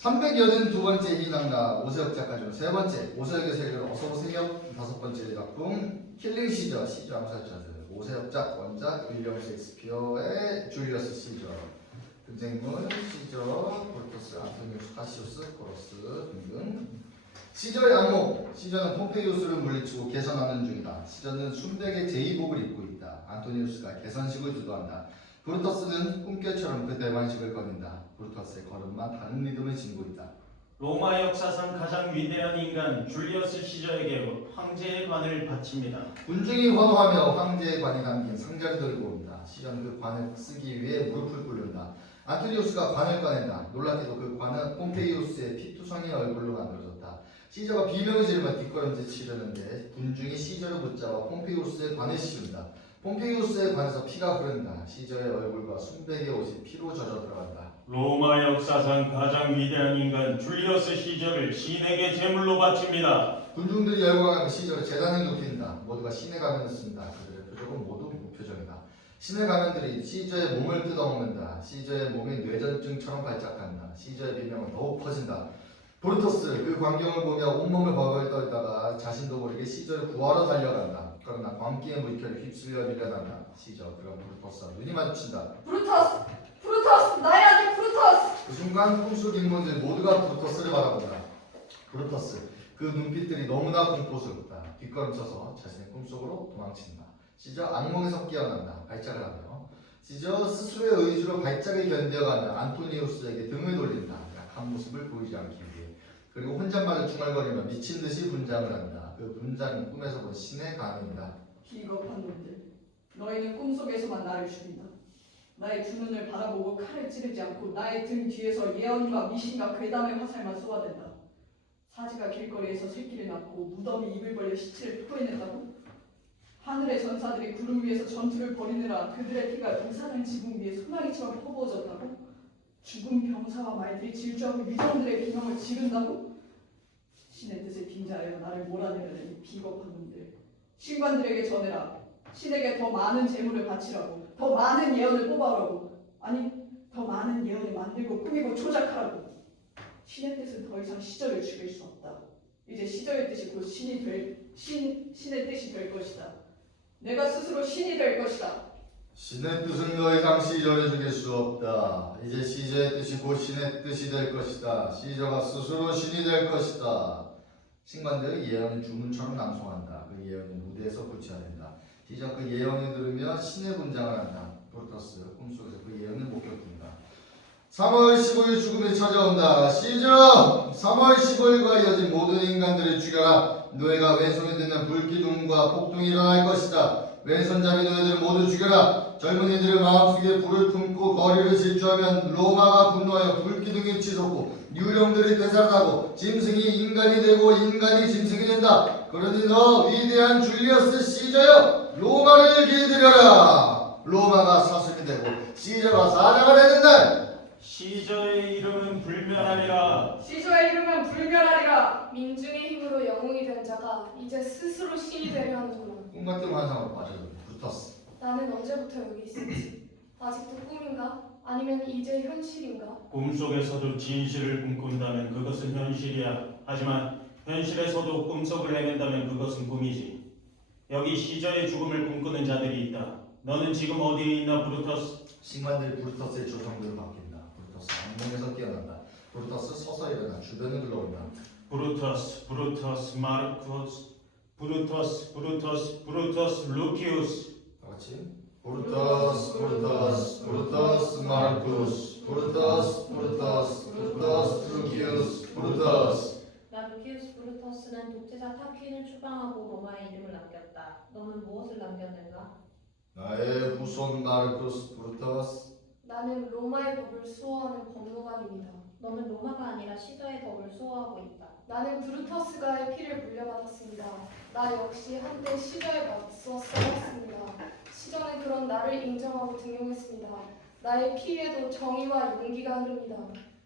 382번째 희망가 오세혁 작가 중 세 번째 오세혁의 세계를 어서오세요. 다섯 번째 작품 킬링 시저 시저 암살자들 오세혁 작 원작 윌리엄 셰익스피어의 줄리어스 시저 등장인물 시저 브루투스 안토니우스 카시우스 코러스 등등. 시저의 안목 시저는 폼페이우스를 물리치고 개선하는 중이다. 시저는 순백의 제의복을 입고 있다. 안토니우스가 개선식을 주도한다. 브루터스는 꿈결처럼 그 대관식을 거닌다. 브루터스의 걸음만 다른 리듬을 지니고 있다. 로마 역사상 가장 위대한 인간 줄리어스 시저에게 황제의 관을 바칩니다. 군중이 환호하며 황제의 관이 담긴 상자를 들고 온다. 시저는 그 관을 쓰기 위해 무릎을 꿇는다. 안토니우스가 관을 꺼낸다. 놀랍게도 그 관은 폼페이우스의 피투성이의 얼굴로 만들어졌다. 시저가 비명을 지르며 뒷걸음질 치려는데 군중이 시저를 붙잡아 폼페이우스의 관을 씌운다. 폼페이우스의 관에서 피가 흐른다. 시저의 얼굴과 순백의 옷이 피로 젖어 들어간다. 로마 역사상 가장 위대한 인간 줄리어스 시저를 신에게 제물로 바칩니다. 군중들이 열광하며 시저를 재단에 눕힌다. 모두가 신의 가면을 쓴다. 그들의 표정은 모두 무표정이다. 신의 가면들이 시저의 몸을 뜯어먹는다. 시저의 몸이 뇌전증처럼 발작한다. 시저의 비명은 더욱 커진다. 브루터스 그 광경을 보며 온몸을 벌벌 떨다가 자신도 모르게 시저를 구하러 달려간다. 그러나 광기의 물결에 휩쓸려 밀려난다. 시저 그럼 브루터스와 눈이 마주친다. 브루터스! 브루터스! 나의 아들 브루터스! 그 순간 꿈속 인물들 모두가 브루터스를 바라본다. 브루터스 그 눈빛들이 너무나 공포스럽다. 뒷걸음쳐서 자신의 꿈속으로 도망친다. 시저 악몽에서 깨어난다. 발작을 하며 시저 스스로의 의지로 발작을 견뎌가며 안토니우스에게 등을 돌린다. 약한 모습을 보이지 않기 위해. 그리고 혼잣말을 중얼거리며 미친 듯이 분장을 한다. 그 분장은 꿈에서 본 신의 가면이다. 비겁한 놈들, 너희는 꿈속에서만 나를 죽인다. 나의 두 눈을 바라보고 칼을 찌르지 않고 나의 등 뒤에서 예언과 미신과 괴담의 화살만 쏘아댄다. 사지가 길거리에서 새끼를 낳고 무덤이 입을 벌려 시체를 토해낸다고? 하늘의 전사들이 구름 위에서 전투를 벌이느라 그들의 피가 우산한 지붕 위에 소나기처럼 퍼부어졌다고? 죽은 병사와 말들이 질주하고 유정들의 비명을 지른다고? 신의 뜻을 빙자하여 나를 몰아내려는 이 비겁한 놈들, 신관들에게 전해라. 신에게 더 많은 재물을 바치라고, 더 많은 예언을 뽑아오라고, 아니 더 많은 예언을 만들고 꾸미고 조작하라고. 신의 뜻은 더 이상 시저를 죽일 수 없다. 이제 시저의 뜻이 곧 신의 뜻이 될 것이다. 내가 스스로 신이 될 것이다. 신의 뜻은 더 이상 시저를 죽일 수 없다. 이제 시저의 뜻이 곧 신의 뜻이 될 것이다. 시저가 스스로 신이 될 것이다. 신관들의 예언을 주문처럼 낭송한다. 그 예언을 무대에서 불치어낸다. 시저 그 예언을 들으며 신의 분장을 한다. 브루터스 꿈속에서 그 예언을 목격한다. 3월 15일 죽음이 찾아온다. 시저 3월 15일과 이어진 모든 인간들을 죽여라. 노예가 왼손에 드는 불기둥과 폭동이 일어날 것이다. 왼손잡이 노예들을 모두 죽여라. 젊은이들의 마음속에 불을 품고 거리를 질주하면 로마가 분노하여 불기둥이 치솟고 유령들이 되살아나고 짐승이 인간이 되고 인간이 짐승이 된다. 그러니 너 위대한 줄리어스 시저여, 로마를 길들여라. 로마가 사슴이 되고 시저가 사자가 되는 날. 시저의 이름은 불멸하리라. 시저의 이름은 불멸하리라. 민중의 힘으로 영웅이 된 자가 이제 스스로 신이 되려 하는구나. 꿈같은 환상으로 빠져들고 붙었어. 나는 언제부터 여기 있었지? 아직도 꿈인가? 아니면 이제 현실인가? 꿈속에서도 진실을 꿈꾼다면 그것은 현실이야. 하지만 현실에서도 꿈속을 헤맨다면 그것은 꿈이지. 여기 시저의 죽음을 꿈꾸는 자들이 있다. 너는 지금 어디에 있나 브루터스? 신관들이 브루터스의 조성부를 바뀐다. 브루터스 악몽에서 깨어난다. 브루터스 서서 일어나 주변을 둘러본다. 브루터스, 브루터스, 마르쿠스, 브루터스, 브루터스, 브루터스, 루키우스. 다같이 브루터스, 브루터스, 브루터스, 마르쿠스, 브루터스, 브루터스, 브루터스, 루키우스, 브루터스. 나 루키우스 브루터스는 독재자 타퀸을 추방하고 로마의 이름을 남겼다. 너는 무엇을 남겼는가? 나의 후손 마르쿠스 브루터스. 나는 로마의 법을 수호하는 법무관입니다. 너는 로마가 아니라 시저의 덕을 수호하고 있다. 나는 브루터스가의 피를 물려받았습니다. 나 역시 한때 시저에 맞서 싸웠습니다. 시저는 그런 나를 인정하고 등용했습니다. 나의 피에도 정의와 용기가 흐릅니다.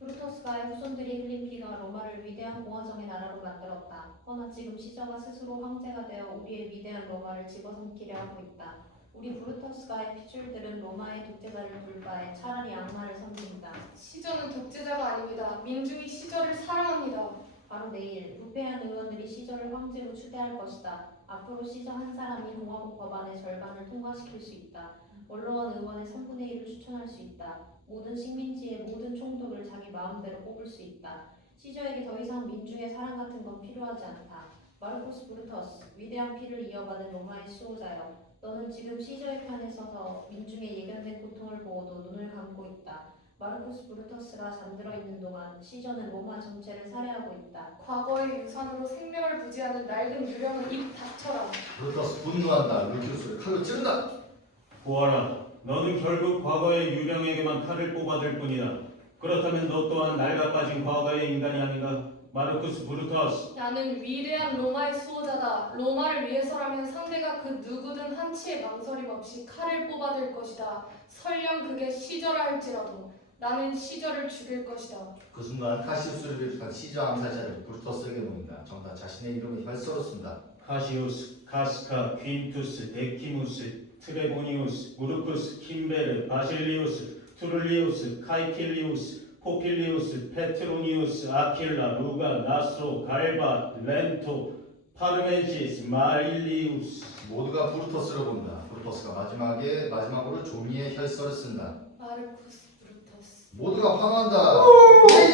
브루터스가의 후손들이 흘린 피가 로마를 위대한 공화정의 나라로 만들었다. 허나 지금 시저가 스스로 황제가 되어 우리의 위대한 로마를 집어삼키려 하고 있다. 우리 브루터스가의 핏줄들은 로마의 독재자를 부를 바에 차라리 악마를 섬깁니다. 시저는 독재자가 아닙니다. 민중이 시저를 사랑합니다. 바로 내일 부패한 의원들이 시저를 황제로 추대할 것이다. 앞으로 시저 한 사람이 공화국 법안의 절반을 통과시킬 수 있다. 원로원 의원의 3분의 1을 추천할 수 있다. 모든 식민지의 모든 총독을 자기 마음대로 뽑을 수 있다. 시저에게 더 이상 민중의 사랑 같은 건 필요하지 않다. 마르코스 브루터스, 위대한 피를 이어받은 로마의 수호자여, 너는 지금 시저의 편에 서서 민중의 예견된 고통을 보고도 눈을 감고 있다. 마르코스 브루터스가 잠들어 있는 동안 시저는 로마 전체를 살해하고 있다. 과거의 유산으로 생명을 부지하는 낡은 유령은 입 닥쳐라. 브루터스 분노한다. 루키우스를 칼로 찌른다. 보아라, 너는 결국 과거의 유령에게만 칼을 뽑아들 뿐이다. 그렇다면 너 또한 낡아 빠진 과거의 인간이 아닌가? 마르쿠스 브루터스. 나는 위대한 로마의 수호자다. 로마를 위해서라면 상대가 그 누구든 한치의 망설임 없이 칼을 뽑아들 것이다. 설령 그게 시저라 할지라도 나는 시저를 죽일 것이다. 그 순간 카시우스를 비롯한 시저 암살자를 브루터스에게 모인다. 전부 다 자신의 이름을 혈서로 쓴다. 카시우스, 카스카, 퀸투스, 데키무스, 트레보니우스, 무르쿠스, 킴베르, 바실리우스, 투룰리우스, 카이킬리우스, 포필리우스, 페트로니우스, 아킬라, 루가, 나스로, 갈바, 렌토, 파르멘시스, 마일리우스. 모두가 브루터스를 본다. 브루터스가 마지막으로 종이에 혈서를 쓴다. 마르쿠스 브루터스. 모두가 환호한다.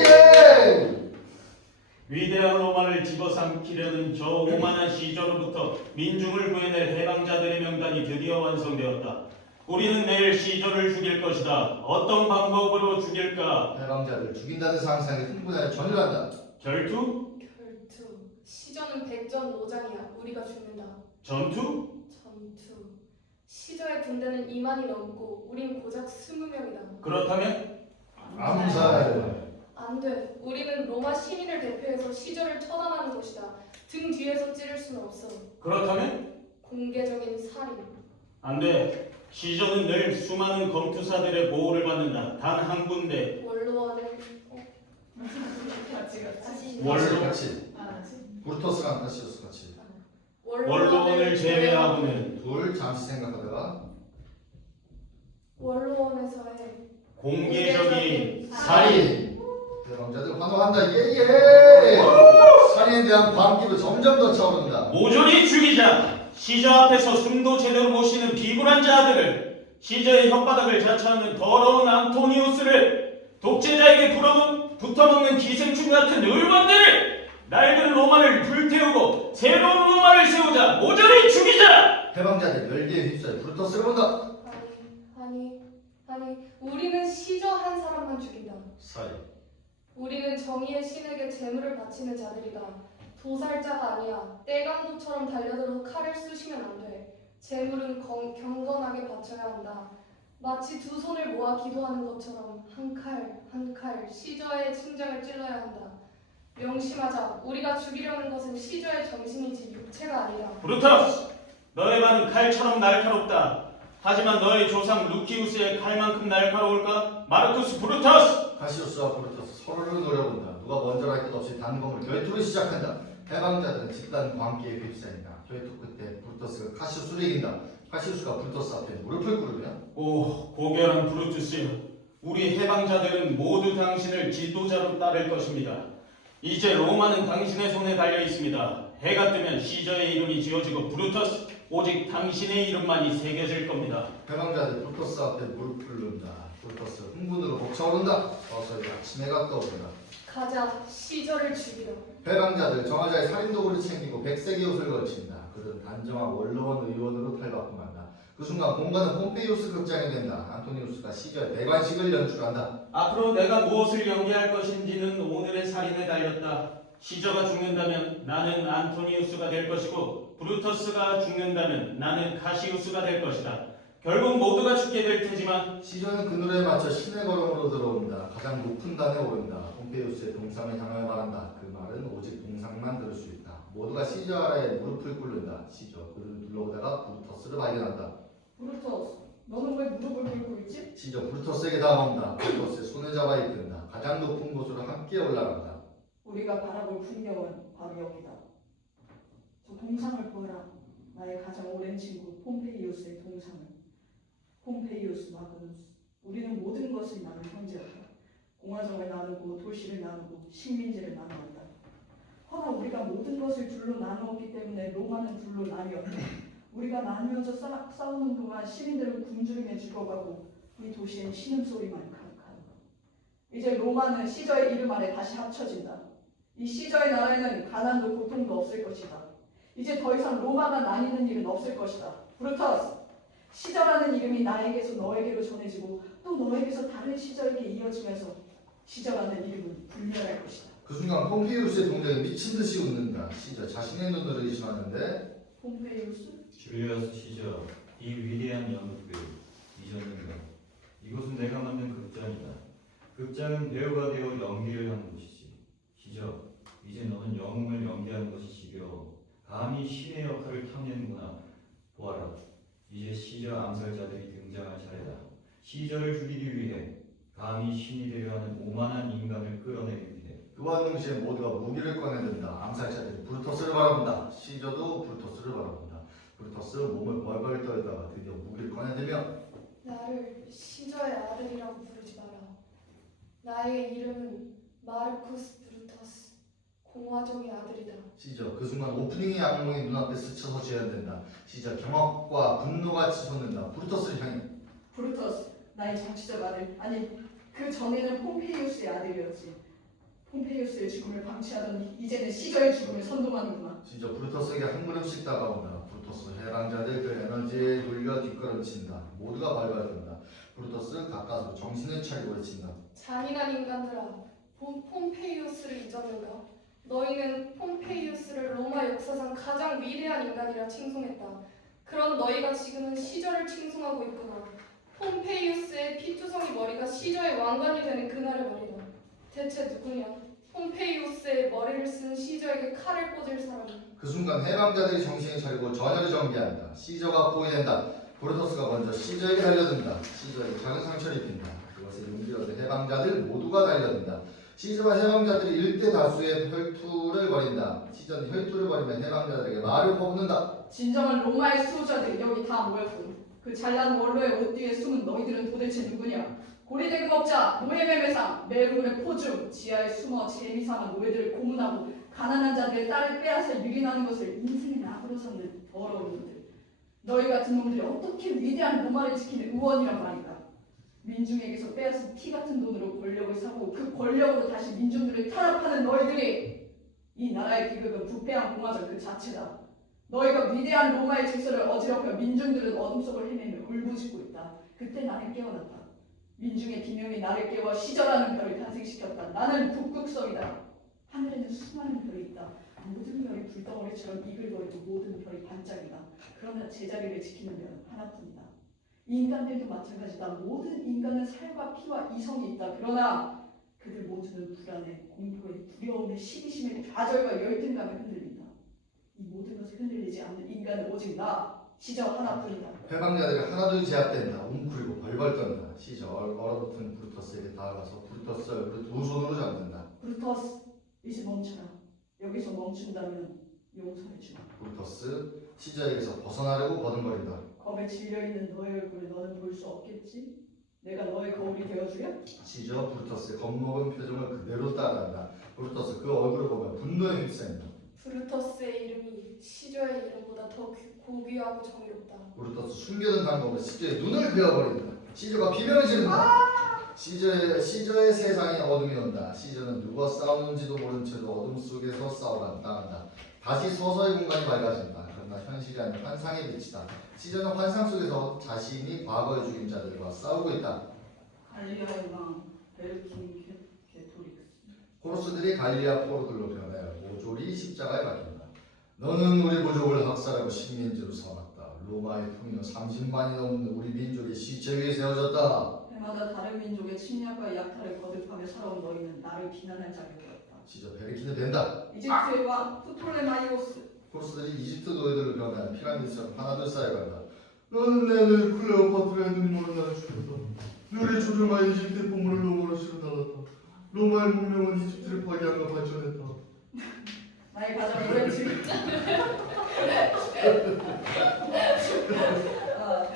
예예! 위대한 로마를 집어삼키려는 저 오만한 시저로부터 민중을 구해낼 해방자들의 명단이 드디어 완성되었다. 우리는 내일 시저를 죽일 것이다. 어떤 방법으로 죽일까? 해방자들 죽인다는 상상에 흥분하여 전율한다. 결투? 결투. 시저는 백전노장이야. 우리가 죽는다. 전투? 전투. 시저의 군대는 2만이 넘고 우린 고작 20명이다. 그렇다면 암살. 안 돼. 우리는 로마 시민을 대표해서 시저를 처단하는 것이다. 등 뒤에서 찌를 수는 없어. 그렇다면 공개적인 살인. 안 돼. 시저는 늘 수많은 검투사들의 보호를 받는다. 단 한 군데. 원로원은 같이. 원로. 같이. 아, 같이. 브루터스랑 카시우스 같이. 원로원을 제외하고는 둘 잠시 생각하다가 원로원에서의 공개적인 살인. 해방자들 환호한다. 예예! 살인에 대한 광기로 점점 더 차오른다. 모조리 죽이자. 시저 앞에서 숨도 제대로 못 쉬는 비굴한 자들을, 시저의 혓바닥을 자처하는 더러운 안토니우스를, 독재자에게 붙어먹는 기생충 같은 의원들을, 낡은 로마를 불태우고 새로운 로마를 세우자. 모조리 죽이자. 해방자들 열기에 휩싸여 브루터스를 본다. 아니 우리는 시저 한 사람만 죽인다. 살인. 우리는 정의의 신에게 재물을 바치는 자들이다. 도살자가 아니야. 떼감독처럼 달려들어서 칼을 쑤시면 안 돼. 재물은 경건하게 바쳐야 한다. 마치 두 손을 모아 기도하는 것처럼 한 칼 한 칼 시저의 심장을 찔러야 한다. 명심하자. 우리가 죽이려는 것은 시저의 정신이지 육체가 아니다. 브루터스, 너의 말은 칼처럼 날카롭다. 하지만 너의 조상 루키우스의 칼만큼 날카로울까? 마르쿠스 브루터스! 카시우스와 브루터스 서로를 노려본다. 누가 먼저랄 것 없이 단검을 결투를 시작한다. 해방자들은 집단 광기에 휩싸인다. 결투 끝에 브루터스가 카시우스를 이긴다. 카시우스가 브루터스 앞에 무릎을 꿇으며 오, 고결한 브루투스여. 우리 해방자들은 모두 당신을 지도자로 따를 것입니다. 이제 로마는 당신의 손에 달려 있습니다. 해가 뜨면 시저의 이름이 지어지고 브루터스, 오직 당신의 이름만이 새겨질 겁니다. 해방자들 브루터스 앞에 무릎 꿇는다. 브루터스 흥분으로 벅차오른다. 서서히 아침 해가 떠오른다. 가자. 시저를 죽이려. 해방자들 정화자의 살인도구를 챙기고 백색의 옷을 걸친다. 그들은 단정한 원로원 의원으로 탈바꿈 한다. 그 순간 공간은 폼페이우스 극장이 된다. 안토니우스가 시저의 대관식을 연출한다. 앞으로 내가 무엇을 연기할 것인지는 오늘의 살인에 달렸다. 시저가 죽는다면 나는 안토니우스가 될 것이고 브루터스가 죽는다면 나는 카시우스가 될 것이다. 결국 모두가 죽게 될 테지만 시저는 그 노래에 맞춰 신의 걸음으로 들어온다. 가장 높은 단에 오른다. 폼페이우스의 동상을 향하여 말한다. 그 말은 오직 동상만 들을 수 있다. 모두가 시저 아래에 무릎을 꿇는다. 시저 그를 둘러보다가 브루터스를 발견한다. 브루터스, 너는 왜 무릎을 꿇고 있지? 시저 브루터스에게 다가온다. 브루터스의 손을 잡아 이끈다. 가장 높은 곳으로 함께 올라간다. 우리가 바라볼 풍경은 바로 여기다. 저 동상을 보아라. 나의 가장 오랜 친구 폼페이우스의 동상을. 폼페이우스 마그누스, 우리는 모든 것을 나눈 형제였다. 공화정을 나누고 도시를 나누고 식민지를 나누었다. 허나 우리가 모든 것을 둘로 나누었기 때문에 로마는 둘로 나뉘었다. 우리가 나누어져 싸우는 동안 시민들은 굶주림에 죽어가고 이 도시엔 신음소리만 가득하다. 이제 로마는 시저의 이름 아래 다시 합쳐진다. 이 시저의 나라에는 가난도 고통도 없을 것이다. 이제 더 이상 로마가 나뉘는 일은 없을 것이다. 브루터스! 시저라는 이름이 나에게서 너에게로 전해지고 또 너에게서 다른 시저에게 이어지면서 시저라는 이름은 불멸할 것이다. 그 순간 폼페이우스의 동료는 미친 듯이 웃는다. 시저 자신의 눈으로 의심하는데 폼페이우스? 줄리어스 시저, 이 위대한 연극 배우 잊었는가? 이곳은 내가 만든 극장이다. 극장은 배우가 되어 연기를 하는 곳이지. 시저, 이제 너는 영웅을 연기하는 것이 지겨워. 감히 신의 역할을 탐내는구나. 보아라, 이제 시저 암살자들이 등장할 차례다. 시저를 죽이기 위해 감히 신이 되려 하는 오만한 인간을 끌어내기 위해. 그와 동시에 모두가 무기를 꺼내든다. 암살자들이 브루터스를 바라본다. 시저도 브루터스를 바라본다. 브루터스 몸을 벌벌 떨다가 드디어 무기를 꺼내들며 나를 시저의 아들이라고 부르지 마라. 나의 이름은 마르쿠스 브루터스, 공화정의 아들이다. 시저 그 순간 오프닝의 악몽이 눈앞에 스쳐서 재현된다. 시저 경악과 분노가 치솟는다. 브루터스를 향해 브루터스, 나의 정치적 아들. 아니, 그 전에는 폼페이우스의 아들이었지. 폼페이우스의 죽음을 방치하더니 이제는 시저의 죽음을 선동하는구나. 시저 브루터스에게 한 걸음씩 다가온다. 브루터스 해방자들 그 에너지에 눌려 뒷걸음친다. 모두가 발발된다. 브루터스 가까스로 정신을 차리고 외친다. 잔인한 인간들아, 폼페이우스를 잊었는가? 너희는 폼페이우스를 로마 역사상 가장 위대한 인간이라 칭송했다. 그런 너희가 지금은 시저를 칭송하고 있구나. 폼페이우스의 피투성이 머리가 시저의 왕관이 되는 그날의 말이다. 대체 누구냐? 폼페이우스의 머리를 쓴 시저에게 칼을 꽂을 사람이. 그 순간 해방자들이 정신을 차리고 전열을 정비한다. 시저가 포위된다. 브루터스가 먼저 시저에게 달려든다. 시저에게 작은 상처를 입힌다. 그것을 용기를 얻은 해방자들 모두가 달려든다. 시저와 해방자들이 일대 다수의 혈투를 벌인다. 시저는 혈투를 벌이면 해방자들에게 말을 퍼붓는다. 진정한 로마의 수호자들이 여기 다 모였군. 그 잘난 원로의 옷 뒤에 숨은 너희들은 도대체 누구냐? 고리대금업자, 노예매매상, 매국의 포중, 지하에 숨어 재미삼아 노예들을 고문하고 가난한 자들의 딸을 빼앗아 유린하는 것을 인생의 낙으로 삼는 더러운 놈들. 너희 같은 놈들이 어떻게 위대한 로마를 지키는 의원이란 말인가? 민중에게서 빼앗은 피 같은 돈으로 권력을 사고 그 권력으로 다시 민중들을 탄압하는 너희들이 이 나라의 비극은 부패한 공화정 그 자체다. 너희가 위대한 로마의 질서를 어지럽혀 민중들은 어둠 속을 헤매며 울부짖고 있다. 그때 나는 깨어났다. 민중의 비명이 나를 깨워 시저라는 별을 탄생시켰다. 나는 북극성이다. 하늘에는 수많은 별이 있다. 모든 별이 불덩어리처럼 이글거리고 모든 별이 반짝이다. 그러나 제자리를 지키는 별은 하나뿐이다. 인간들도 마찬가지다. 모든 인간은 살과 피와 이성이 있다. 그러나 그들 모두는 불안에, 공포에, 두려움에, 시기심에, 좌절과 열등감에 흔들린다. 이 모든 것에 흔들리지 않는 인간은 오직 나, 시저 하나뿐이다. 해방자들이 하나둘 제압된다. 웅크리고 벌벌 떤다. 시저 얼어붙은 브루터스에게 다가가서 브루터스 얼굴을 두 손으로 잡는다. 브루터스, 이제 멈춰라. 여기서 멈춘다면 용서해주마. 브루터스 시저에게서 벗어나려고 버둥거린다. 겁에 질려있는 너의 얼굴을 너는 볼 수 없겠지? 내가 너의 거울이 되어주랴? 시저 브루터스의 겁먹은 표정을 그대로 따라한다. 브루터스 그 얼굴을 보며 분노에 휩싸인다. 브루터스의 이름이 시저의 이름보다 더 고귀하고 정의롭다. 브루터스 숨겨둔 단검으로 시저의 눈을 베어버린다. 시저가 비명을 지른다. 시저의 세상에 어둠이 온다. 시저는 누가 싸우는지도 모른 채로 어둠 속에서 싸우라 당한다. 다시 서서히 공간이 밝아진다. 그러나 현실이 아닌 환상의 빛이다. 시저는 환상 속에서 자신이 과거에 죽인 자들과 싸우고 있다. 갈리아의 왕 베르킨 게토릭스. 코로스들이 갈리아 포로들로 변해 모조리 십자가에 박힌다. 너는 우리 부족을 학살하고 식민지로 삼았다. 로마의 풍요는 30만이 넘는 우리 민족의 시체 위에 세워졌다. 해마다 다른 민족의 침략과 약탈을 거듭하며 살아온 너희는 나를 비난할 자격이 없다. 시저 베르킨을 벤다. 이집트의 왕 프톨레마이오스. 코로스들이 이집트 노예들로 변해 피라미드처럼 하나둘 쌓여간다. 너는 내 누이 클레오파트라의 눈이 모른 나를 죽였다. 너의 조종하 이집트의 보물을 로마로 실어달았다. 로마의 문명은 이집트를 파괴하며 발전했다. 나의 가장 오랜 질. 아,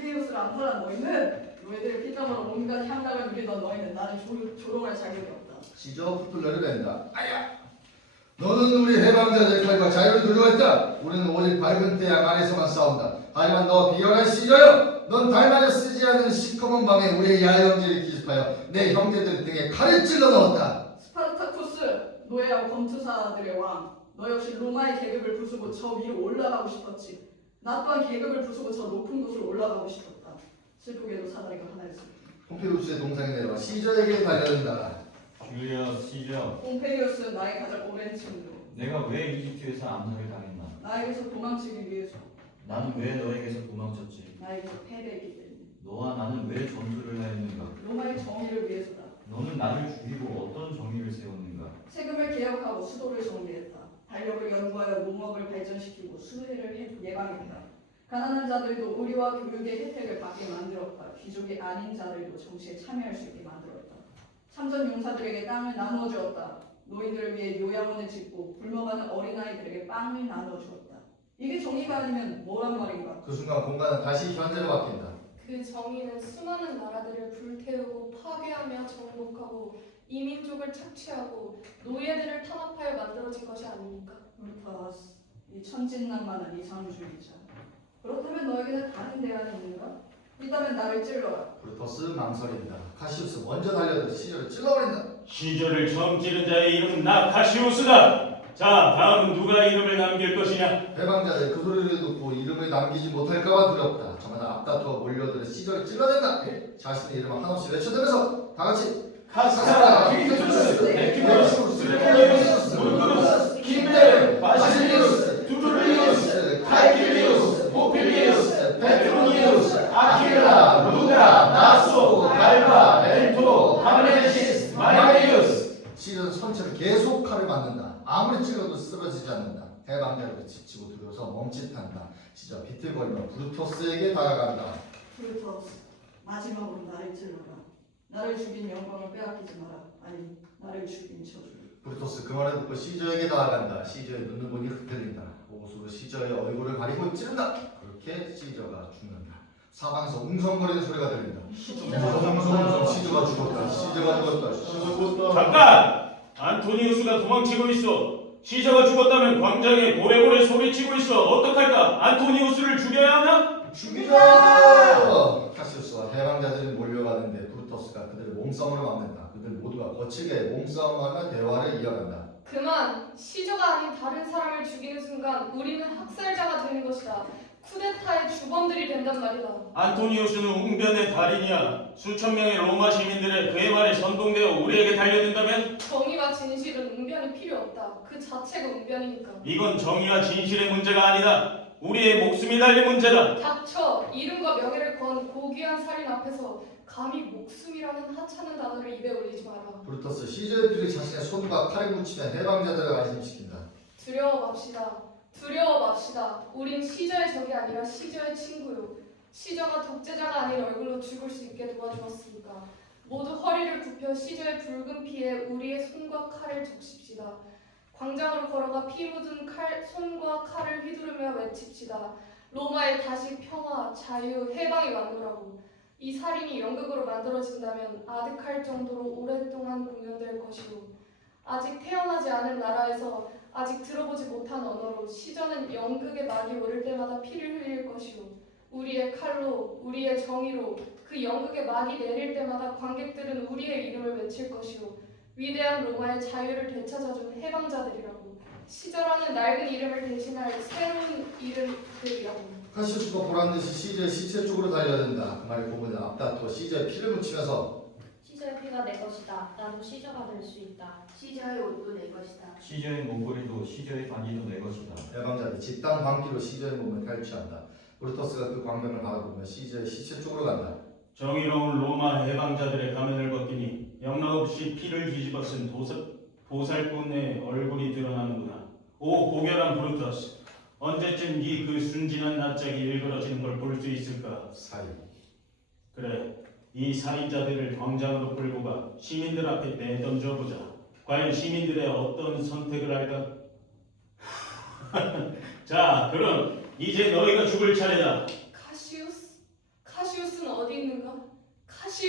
피우스를 않더라. 너희들의 피땀으로 온갖 향락을 누리던 너희는 나를 조롱할 자격이 없다. 시저 붙들려를 낸다. 아야! 너는 우리 해방자들의 칼과 자유를 두려워했다. 우리는 오직 밝은 태양 아래서만 싸운다. 하지만 너 비열한 시저여! 넌 달마저 쓰지 않은 시커먼 밤에 우리의 야영지를 기습하여 내 형제들 등에 칼을 찔러 넣었다. 스파르타쿠스, 노예와 검투사들의 왕. 너 역시 로마의 계급을 부수고 저 위로 올라가고 싶었지. 나 또한 계급을 부수고 저 높은 곳으로 올라가고 싶었다. 슬프게도 사다리가 하나였을 뿐. 폼페이우스의 동상에 내려와 시저에게 달려든다. 줄리어스 시저, 폼페이우스는 나의 가장 오랜 친구. 내가 왜 이집트에서 암살을 당했나? 나에게서 도망치기 위해서. 나는 왜 너에게서 도망쳤지? 나에게서 패배했기 때문에. 너와 나는 왜 전투를 하였는가? 로마의 정의를 위해서다. 너는 나를 죽이고 어떤 정의를 세웠는가? 세금을 개혁하고 수도를 정리했다. 달력을 연구하여 농업을 발전시키고 수해를 예방했다. 가난한 자들도 의료와 교육의 혜택을 받게 만들었다. 귀족이 아닌 자들도 정치에 참여할 수 있게 만들었다. 참전 용사들에게 땅을 나누어 주었다. 노인들을 위해 요양원을 짓고 굶어가는 어린아이들에게 빵을 나눠주었다. 이게 정의가 아니면 뭐란 말인가? 그 순간 공간은 다시 현재로 바뀐다. 그 정의는 수많은 나라들을 불태우고 파괴하며 정복하고 이민족을 착취하고 노예들을 탄압하여 만들어진 것이 아닙니까? 브루터스, 이 천진난만한 이상주의자. 그렇다면 너에게는 다른 대안이 있는가? 있다면 나를 찔러라. 브루터스 망설인다. 카시우스 먼저 달려들어 시저를 찔러버린다. 시저를 처음 찌른 자의 이름은 나 카시우스다. 자, 다음은 누가 이름을 남길 것이냐? 해방자들 그 소리를 듣고 이름을 남기지 못할까봐 두렵다. 저마다 앞다투어 몰려들어 시저를 찔러댄다. 자신의 이름을 한없이 외쳐대면서 다같이 카스타, 퀴투스, 에피고스, 스레폴리우스, 무르크루스, 킴베르, 바실리우스, 투툴리우스, 칼킬리우스, 포필리우스, 페트로니우스, 아킬라, 루가, 나소, 갈바, 멘토, 파메시스, 마이리우스. 시저는 선체를 계속 칼을 맞는다. 아무리 찔러도 쓰러지지 않는다. 해방자들이 지치고 두려워서 멈칫한다. 시저 비틀거리며 브루토스에게 다가간다. 브루터스, 마지막으로 나를 찔러라. 나를 죽인 영광을 빼앗기지 마라. 아니, 나를 죽인 저주. 브루토스 그 말을 듣고 시저에게 다가간다. 시저의 눈두번이 흔들린다. 옷으로 시저의 얼굴을 가리고 찌른다. 그렇게 시저가 죽는다. 사방에서 웅성거리는 소리가 들린다. 웅성웅성 시저가 죽었다. 시저가 죽었다. 시저가 죽었다. 잠깐! 안토니우스가 도망치고 있어. 시저가 죽었다면 광장에 고래고래 소리치고 있어. 어떡할까? 안토니우스를 죽여야 하나? 죽이자! 카시우스와 해방자들이 몰려가는데 브루토스가 그들을 몸싸움으로 막는다. 그들 모두가 거칠게 몸싸움하며 대화를 이어간다. 그만! 시저가 아닌 다른 사람을 죽이는 순간 우리는 학살자가 되는 것이다. 쿠데타의 주범들이 된단 말이다. 안토니우스는 웅변의 달인이야. 수천 명의 로마 시민들의 그의 말에 선동되어 우리에게 달려든다면 정의와 진실은 웅변이 필요 없다. 그 자체가 웅변이니까. 이건 정의와 진실의 문제가 아니다. 우리의 목숨이 달린 문제다. 닥쳐! 이름과 명예를 건 고귀한 살인 앞에서 감히 목숨이라는 하찮은 단어를 입에 올리지 마라. 브루토스 시저의 피를 자신의 손과 칼에 묻히며 해방자들을 안심시킨다. 두려워 맙시다. 두려워 맙시다. 우린 시저의 적이 아니라 시저의 친구요. 시저가 독재자가 아닌 얼굴로 죽을 수 있게 도와주었으니까 모두 허리를 굽혀 시저의 붉은 피에 우리의 손과 칼을 적십시다. 광장으로 걸어가 피 묻은 손과 칼을 휘두르며 외칩시다. 로마에 다시 평화, 자유, 해방이 왕노라고. 이 살인이 연극으로 만들어진다면 아득할 정도로 오랫동안 공연될 것이고 아직 태어나지 않은 나라에서 아직 들어보지 못한 언어로 시저는 연극의 막이 오를 때마다 피를 흘릴 것이요 우리의 칼로 우리의 정의로 그 연극의 막이 내릴 때마다 관객들은 우리의 이름을 외칠 것이요 위대한 로마의 자유를 되찾아준 해방자들이라고 시저라는 낡은 이름을 대신할 새로운 이름들이라고. 카시우스가 보란듯이 시저의 시체 쪽으로 달려든다. 그 말을 보고는 앞다투어 시저의 피를 묻히면서 시저의 피가 내 것이다. 나도 시저가 될 수 있다. 시저의 옷도 내 것이다. 시저의 목걸이도 시저의 반지도 내 것이다. 해방자들이 집단 광기로 시저의 몸을 탈취한다. 브루토스가 그 광경을 바라보며 시저의 시체 쪽으로 간다. 정의로운 로마 해방자들의 가면을 벗기니 영락없이 피를 뒤집어 쓴 보살꾼의 얼굴이 드러나는구나. 오 고결한 브루터스, 언제쯤 네 그 순진한 낯짝이 일그러지는 걸 볼 수 있을까? 사이. 그래, 이 살인자들을 광장으로 끌고 가 시민들 앞에 내던져 보자. 과연 시민들의 어떤 선택을 할까? 자, 그럼 이제 너희가 죽을 차례다. 카시우스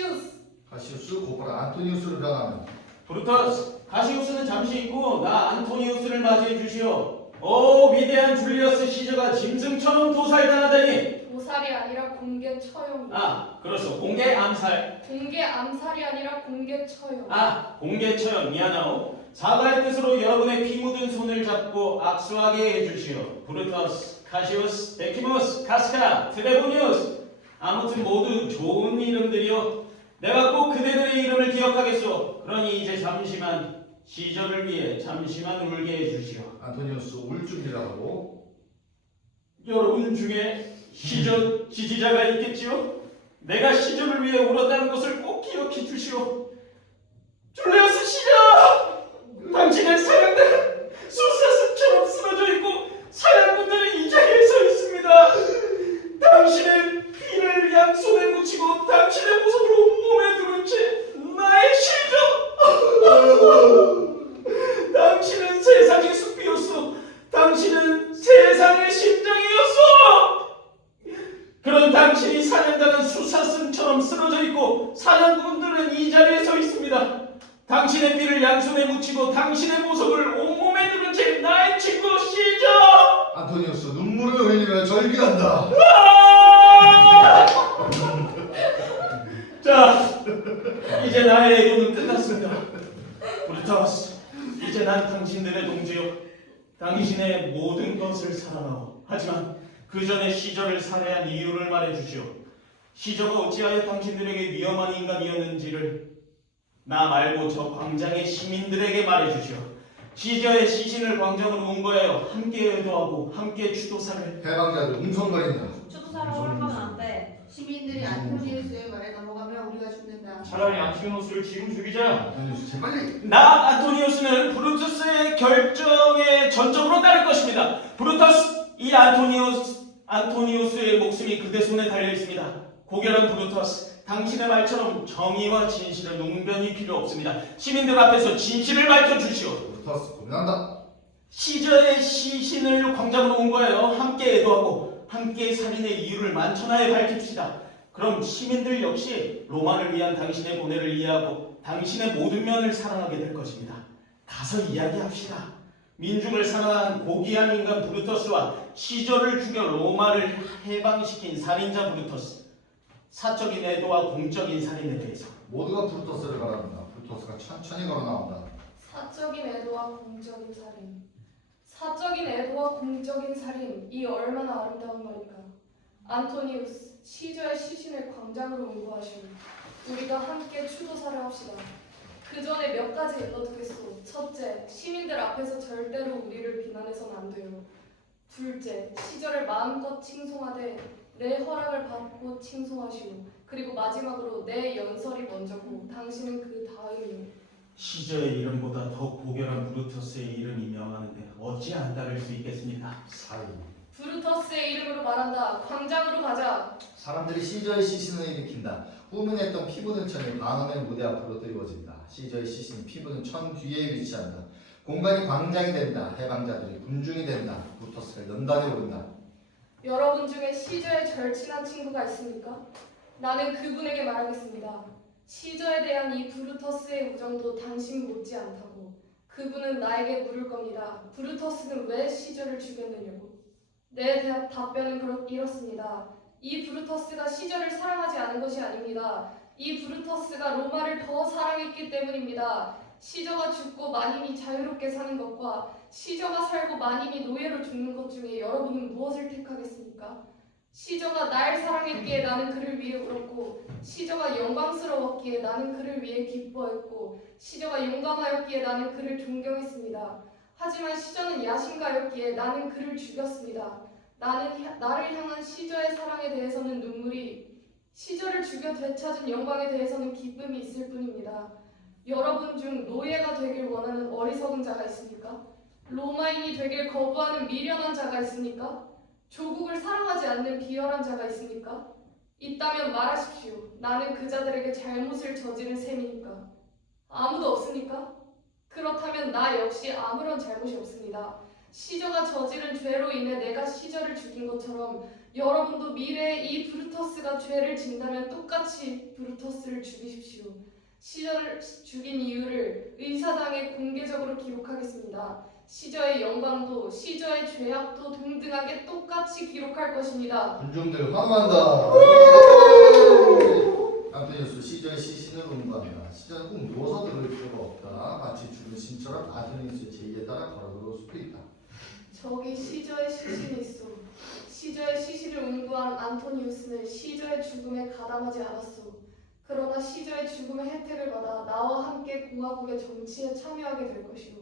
카시우스. 카시우스 곧바로 안토니우스로 변하면 브루터스, 가시우스는 잠시 있고 나 안토니우스를 맞이해 주시오. 오 위대한 줄리어스 시저가 짐승처럼 도살당하다니. 도살이 아니라 공개 처형. 아 그렇소, 공개 암살. 공개 암살이 아니라 공개 처형. 아 공개 처형 미안하오. 사과의 뜻으로 여러분의 피 묻은 손을 잡고 악수하게 해주시오. 브루터스, 카시우스, 데키무스, 카스카, 트레보니우스. 아무튼 모두 좋은 이름들이요. 내가 꼭 그대들의 이름을 기억하겠소. 그러니 이제 잠시만 시저를 위해 잠시만 울게 해주시오. 안토니우스 울 준비라고. 여러분 중에 시저 지지자가 있겠지요? 내가 시저를 위해 울었다는 것을 꼭 기억해 주시오. 줄리어스 시저! 당신의 사랑들은 숫사슴처럼 쓰러져 있고 사냥꾼들은 이 자리에 서 있습니다. 당신의 피를 양손에 묻히고 당신의 모습을 온몸에 두른 채 나의 시저! 당신은 세상의 숲이었소. 당신은 세상의 심장이었소. 그런 당신이 사냥당한 수사슴처럼 쓰러져 있고 사냥꾼들은 이 자리에 서 있습니다. 당신의 피를 양손에 묻히고 당신의 모습을 온몸에 두른 채 나의 친구 시저! 안토니우스 눈물을 흘리며 절규한다. 자, 이제 나의 애교는 끝났습니다. 브루터스, 이제 난 당신들의 동지요. 당신의 모든 것을 사랑하고, 하지만 그 전에 시저를 살해한 이유를 말해주시오. 시저가 어찌하여 당신들에게 위험한 인간이었는지를 나 말고 저 광장의 시민들에게 말해주시오. 시저의 시신을 광장으로 온 거예요. 함께 의도하고 함께 추도사를. 해방자들 웅성거린다. 추도사로 허락하면 안 돼. 시민들이 안토니우스의 말에 넘어가면 우리가 죽는다. 차라리 안티노스를 지금 죽이자. 안토니우스 재빨리. 나 안토니우스는 브루투스의 결정에 전적으로 따를 것입니다. 브루터스, 이 안토니우스의 목숨이 그대 손에 달려 있습니다. 고결한 브루터스, 당신의 말처럼 정의와 진실은 웅변이 필요 없습니다. 시민들 앞에서 진실을 밝혀주시오. 브루터스 고민한다. 시저의 시신을 광장으로 온 거예요. 함께 애도하고 함께 살인의 이유를 만천하에 밝힙시다. 그럼 시민들 역시 로마를 위한 당신의 고뇌를 이해하고 당신의 모든 면을 사랑하게 될 것입니다. 가서 이야기합시다. 민중을 사랑한 고귀한 인간 브루터스와 시저를 죽여 로마를 해방시킨 살인자 브루터스, 사적인 애도와 공적인 살인에 대해서. 모두가 브루터스를 바란다. 브루터스가 천천히 걸어 나온다. 사적인 애도와 공적인 살인. 사적인 애도와 공적인 살인. 이 얼마나 아름다운 말인가. 안토니우스, 시저의 시신을 광장으로 운구하시오. 우리가 함께 추도사를 합시다. 그 전에 몇 가지 일러두겠소. 첫째, 시민들 앞에서 절대로 우리를 비난해서는 안 돼요. 둘째, 시저를 마음껏 칭송하되 내 허락을 받고 칭송하시오. 그리고 마지막으로 내 연설이 먼저고 당신은 그 다음이요. 시저의 이름보다 더 고결한 브루터스의 이름이 명하는데 어찌 안 따를 수 있겠습니까? 사이. 브루터스의 이름으로 말한다. 광장으로 가자. 사람들이 시저의 시신을 일으킨다. 후문했던 피부는 천이 반원의 무대 앞으로 드리워진다. 시저의 시신 피부는 천 뒤에 위치한다. 공간이 광장이 된다. 해방자들이 군중이 된다. 브루터스가 연단에 오른다. 여러분 중에 시저의 절친한 친구가 있습니까? 나는 그분에게 말하겠습니다. 시저에 대한 이 브루터스의 우정도 당신 못지 않다고. 그분은 나에게 물을 겁니다. 브루터스는 왜 시저를 죽였느냐고. 내 답변은 이렇습니다. 이 브루터스가 시저를 사랑하지 않은 것이 아닙니다. 이 브루터스가 로마를 더 사랑했기 때문입니다. 시저가 죽고 마님이 자유롭게 사는 것과 시저가 살고 마님이 노예로 죽는 것 중에 여러분은 무엇을 택하겠습니까? 시저가 날 사랑했기에 나는 그를 위해 울었고, 시저가 영광스러웠기에 나는 그를 위해 기뻐했고, 시저가 용감하였기에 나는 그를 존경했습니다. 하지만 시저는 야심가였기에 나는 그를 죽였습니다. 나를 향한 시저의 사랑에 대해서는 눈물이, 시저를 죽여 되찾은 영광에 대해서는 기쁨이 있을 뿐입니다. 여러분 중 노예가 되길 원하는 어리석은 자가 있습니까? 로마인이 되길 거부하는 미련한 자가 있습니까? 조국을 사랑하지 않는 비열한 자가 있습니까? 있다면 말하십시오. 나는 그 자들에게 잘못을 저지른 셈이니까. 아무도 없습니까? 그렇다면 나 역시 아무런 잘못이 없습니다. 시저가 저지른 죄로 인해 내가 시저를 죽인 것처럼 여러분도 미래에 이 브루터스가 죄를 진다면 똑같이 브루터스를 죽이십시오. 시저를 죽인 이유를 의사당에 공개적으로 기록하겠습니다. 시저의 영광도 시저의 죄악도 동등하게 똑같이 기록할 것입니다. 군중들 환호한다. 안토니우스 시저의 시신을 운반한다. 시저는 꼭 누워서 들을 필요가 없다. 마치 죽은 신처럼 안토니우스의 제의에 따라 걸어들어올 수도 있다. 저기 시저의 시신이 있어. 시저의 시신을 운구한 안토니우스는 시저의 죽음에 가담하지 않았소. 그러나 시저의 죽음의 혜택을 받아 나와 함께 공화국의 정치에 참여하게 될 것이오.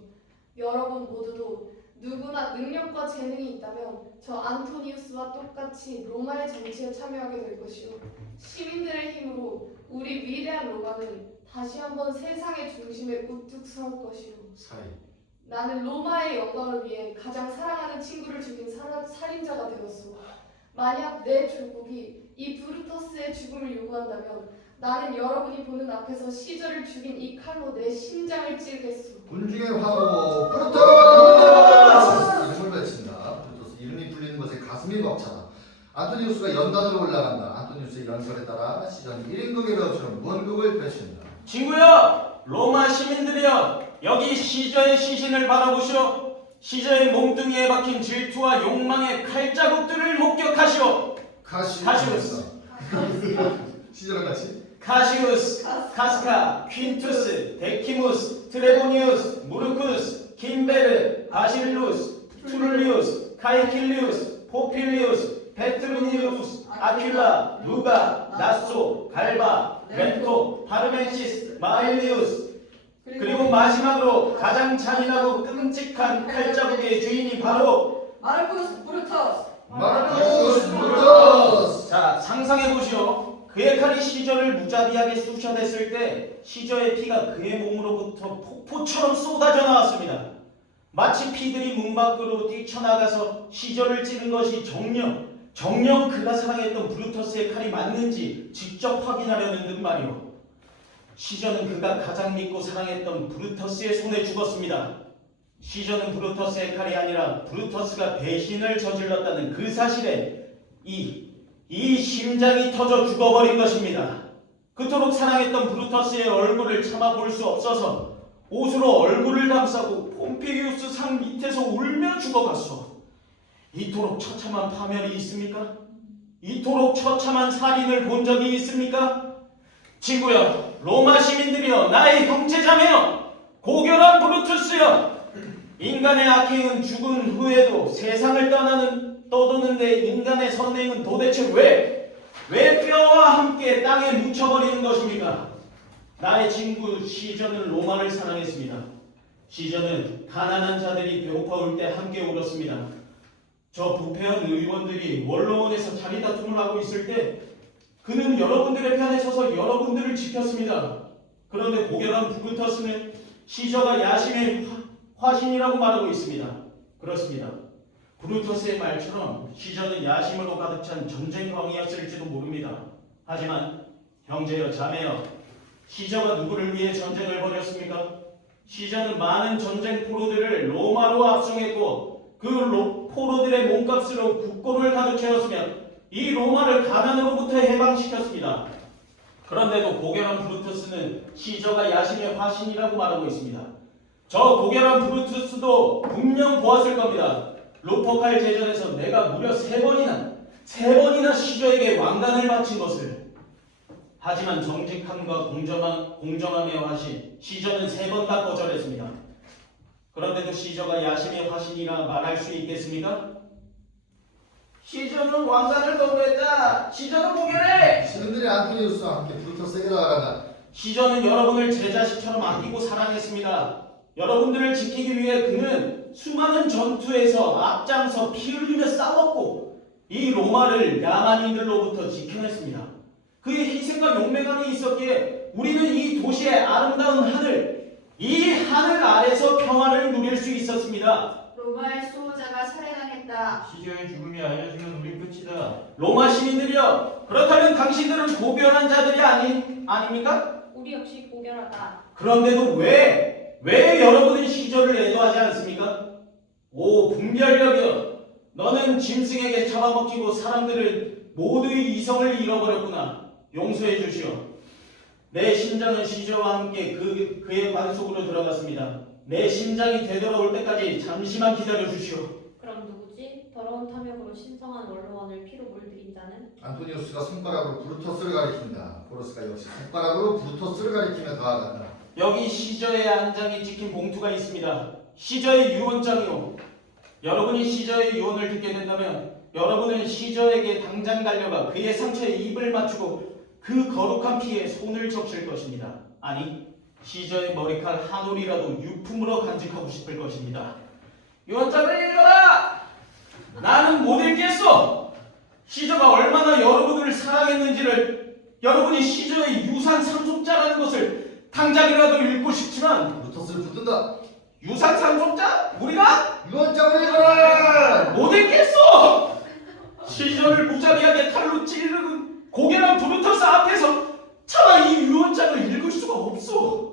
여러분 모두도 누구나 능력과 재능이 있다면 저 안토니우스와 똑같이 로마의 정치에 참여하게 될 것이오. 시민들의 힘으로 우리 위대한 로마는 다시 한번 세상의 중심에 우뚝 설 것이오. 사이. 나는 로마의 영광을 위해 가장 사랑하는 친구를 죽인 살인자가 되었소. 만약 내 조국이 이 브루터스의 죽음을 요구한다면 나는 여러분이 보는 앞에서 시저를 죽인 이 칼로 내 심장을 찌르겠소. 군중의 환호. 브루터스! 이름을 외친다. 브루터스 이름이 불리는 것에 가슴이 벅차다. 안토니우스가 연단으로 올라간다. 안토니우스의 연설에 따라 시저는 1인극의 배우처럼 무언극을 펼친다. 친구여, 로마 시민들이여, 여기 시저의 시신을 바라보시오. 시저의 몸뚱이에 박힌 질투와 욕망의 칼자국들을 목격하시오. 카시우스. 시저랑 같이. 카시우스, 카스카, 퀸투스, 데키무스, 트레보니우스, 무르쿠스, 김베르, 바실루스, 투룰리우스, 카이킬리우스, 포필리우스, 페트루니우스, 아큘라, 누가, 나소, 갈바, 렌토, 파르멘시스, 마일리우스, 그리고 마지막으로 가장 잔인하고 끔찍한 칼자국의 주인이 바로 마르쿠스 브루터스. 마르쿠스 브루터스. 자, 상상해 보시오. 그의 칼이 시저를 무자비하게 쑤셔댔을 때 시저의 피가 그의 몸으로부터 폭포처럼 쏟아져 나왔습니다. 마치 피들이 문 밖으로 뛰쳐나가서 시저를 찌른 것이 정녕 그가 사랑했던 브루터스의 칼이 맞는지 직접 확인하려는 듯 말이오. 시저는 그가 가장 믿고 사랑했던 브루터스의 손에 죽었습니다. 시저는 브루터스의 칼이 아니라 브루터스가 배신을 저질렀다는 그 사실에 이 심장이 터져 죽어버린 것입니다. 그토록 사랑했던 브루터스의 얼굴을 참아 볼 수 없어서 옷으로 얼굴을 감싸고 폼페이우스 상 밑에서 울며 죽어갔소. 이토록 처참한 파멸이 있습니까? 이토록 처참한 살인을 본 적이 있습니까? 친구여, 로마 시민들이여, 나의 형제자매여, 고결한 브루투스여, 인간의 악행은 죽은 후에도 세상을 떠도는데 인간의 선행은 도대체 왜 뼈와 함께 땅에 묻혀버리는 것입니까? 나의 친구 시저는 로마를 사랑했습니다. 시저는 가난한 자들이 배고파 올 때 함께 울었습니다. 저 부패한 의원들이 원로원에서 자리 다툼을 하고 있을 때 그는 여러분들의 편에 서서 여러분들을 지켰습니다. 그런데 고결한 브루터스는 시저가 야심의 화신이라고 말하고 있습니다. 그렇습니다. 브루터스의 말처럼 시저는 야심으로 가득 찬 전쟁광이었을지도 모릅니다. 하지만 형제여 자매여, 시저가 누구를 위해 전쟁을 벌였습니까? 시저는 많은 전쟁 포로들을 로마로 압송했고 그 포로들의 몸값으로 국고를 가득 채웠으며 이 로마를 가난으로부터 해방시켰습니다. 그런데도 고결한 브루투스는 시저가 야심의 화신이라고 말하고 있습니다. 저 고결한 브루투스도 분명 보았을 겁니다. 루퍼칼 제전에서 내가 무려 세 번이나 시저에게 왕관을 바친 것을. 하지만 정직함과 공정함의 화신 시저는 3번 다 거절했습니다. 그런데도 시저가 야심의 화신이라 말할 수 있겠습니까? 시저는 왕관을 거부했다. 시저는 고결해. 시민들이 안토니우스와 함께 브루터스에게 나아간다. 시저는 여러분을 제 자식처럼 아끼고 사랑했습니다. 여러분들을 지키기 위해 그는 수많은 전투에서 앞장서 피 흘리며 싸웠고 이 로마를 야만인들로부터 지켜냈습니다. 그의 희생과 용맹함이 있었기에 우리는 이 도시의 아름다운 하늘, 이 하늘 아래서 평화를 누릴 수 있었습니다. 로마의 수호자가 살해당했다. 시저의 죽음이 알려지면 우리 끝이다. 로마 시민들이여, 그렇다면 당신들은 고결한 자들이 아닙니까? 우리 역시 고결하다. 그런데도 왜 여러분은 시저를 애도하지 않습니까? 오 분별력이여, 너는 짐승에게 잡아먹히고 사람들을 모두의 이성을 잃어버렸구나. 용서해 주시오. 내 심장은 시저와 함께 그의 관속으로 들어갔습니다. 내 심장이 되돌아올 때까지 잠시만 기다려 주시오. 그럼 누구지? 더러운 탐욕으로 신성한 원로원을 피로 물들인 자는? 안토니우스가 손가락으로 브루터스를 가리킨다. 포러스가 역시 손가락으로 브루터스를 가리키며 다가간다. 여기 시저의 안장이 찍힌 봉투가 있습니다. 시저의 유언장이오. 여러분이 시저의 유언을 듣게 된다면 여러분은 시저에게 당장 달려가 그의 상처에 입을 맞추고 그 거룩한 피에 손을 적실 것입니다. 아니, 시저의 머리칼 한 올이라도 유품으로 간직하고 싶을 것입니다. 유언장을 읽어라! 나는 못 읽겠어! 시저가 얼마나 여러분을 사랑했는지를 여러분이 시저의 유산 상속자라는 것을 당장이라도 읽고 싶지만 브루터스를 붙든다. 유산 상속자? 우리가? 유언장을 읽어라! 못 읽겠어! 시저를 무자비하게 칼로 찌르는 고개랑 브루터스 앞에서 차마 이 유언장을 읽을 수가 없어.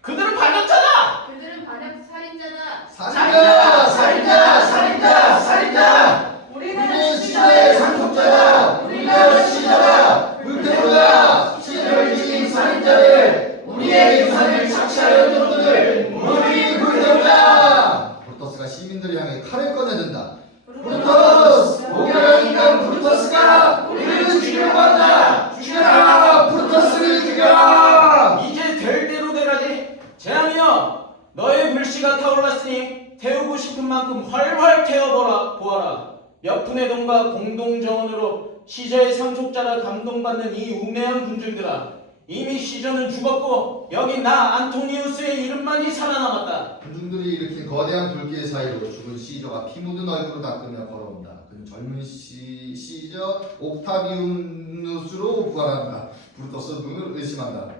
그들은 반역자다! 그들은 반역 살인자다. 살인자! 살인자! 살인자! 살인자! 우리는 시저의 상속자다! 우리가 시저다! 불태우다! 시저를 지킨 살인자를 우리의 유산을 착취하려는 놈들 모조리 불태우다! 브루터스가 시민들을 향해 칼을 꺼내든다. 브루터스! 오결한 인간 브루터스가 우리를 죽이려고 한다! 죽여라! 브루터스를 죽여라! 이제 될 대로 되라지. 재앙이여, 너의 불씨가 타올랐으니 태우고 싶은 만큼 활활 태워보아라. 몇 푼의 돈과 공동정원으로 시저의 상속자라 감동받는 이 우매한 군중들아, 이미 시저는 죽었고 여기 나 안토니우스의 이름만이 살아남았다. 군중들이 일으킨 거대한 불길 사이로 죽은 시저가 피 묻은 얼굴을 닦으며 걸어온다. 그는 젊은 시저 옥타비우누스로 부활한다. 브루터스 눈을 의심한다.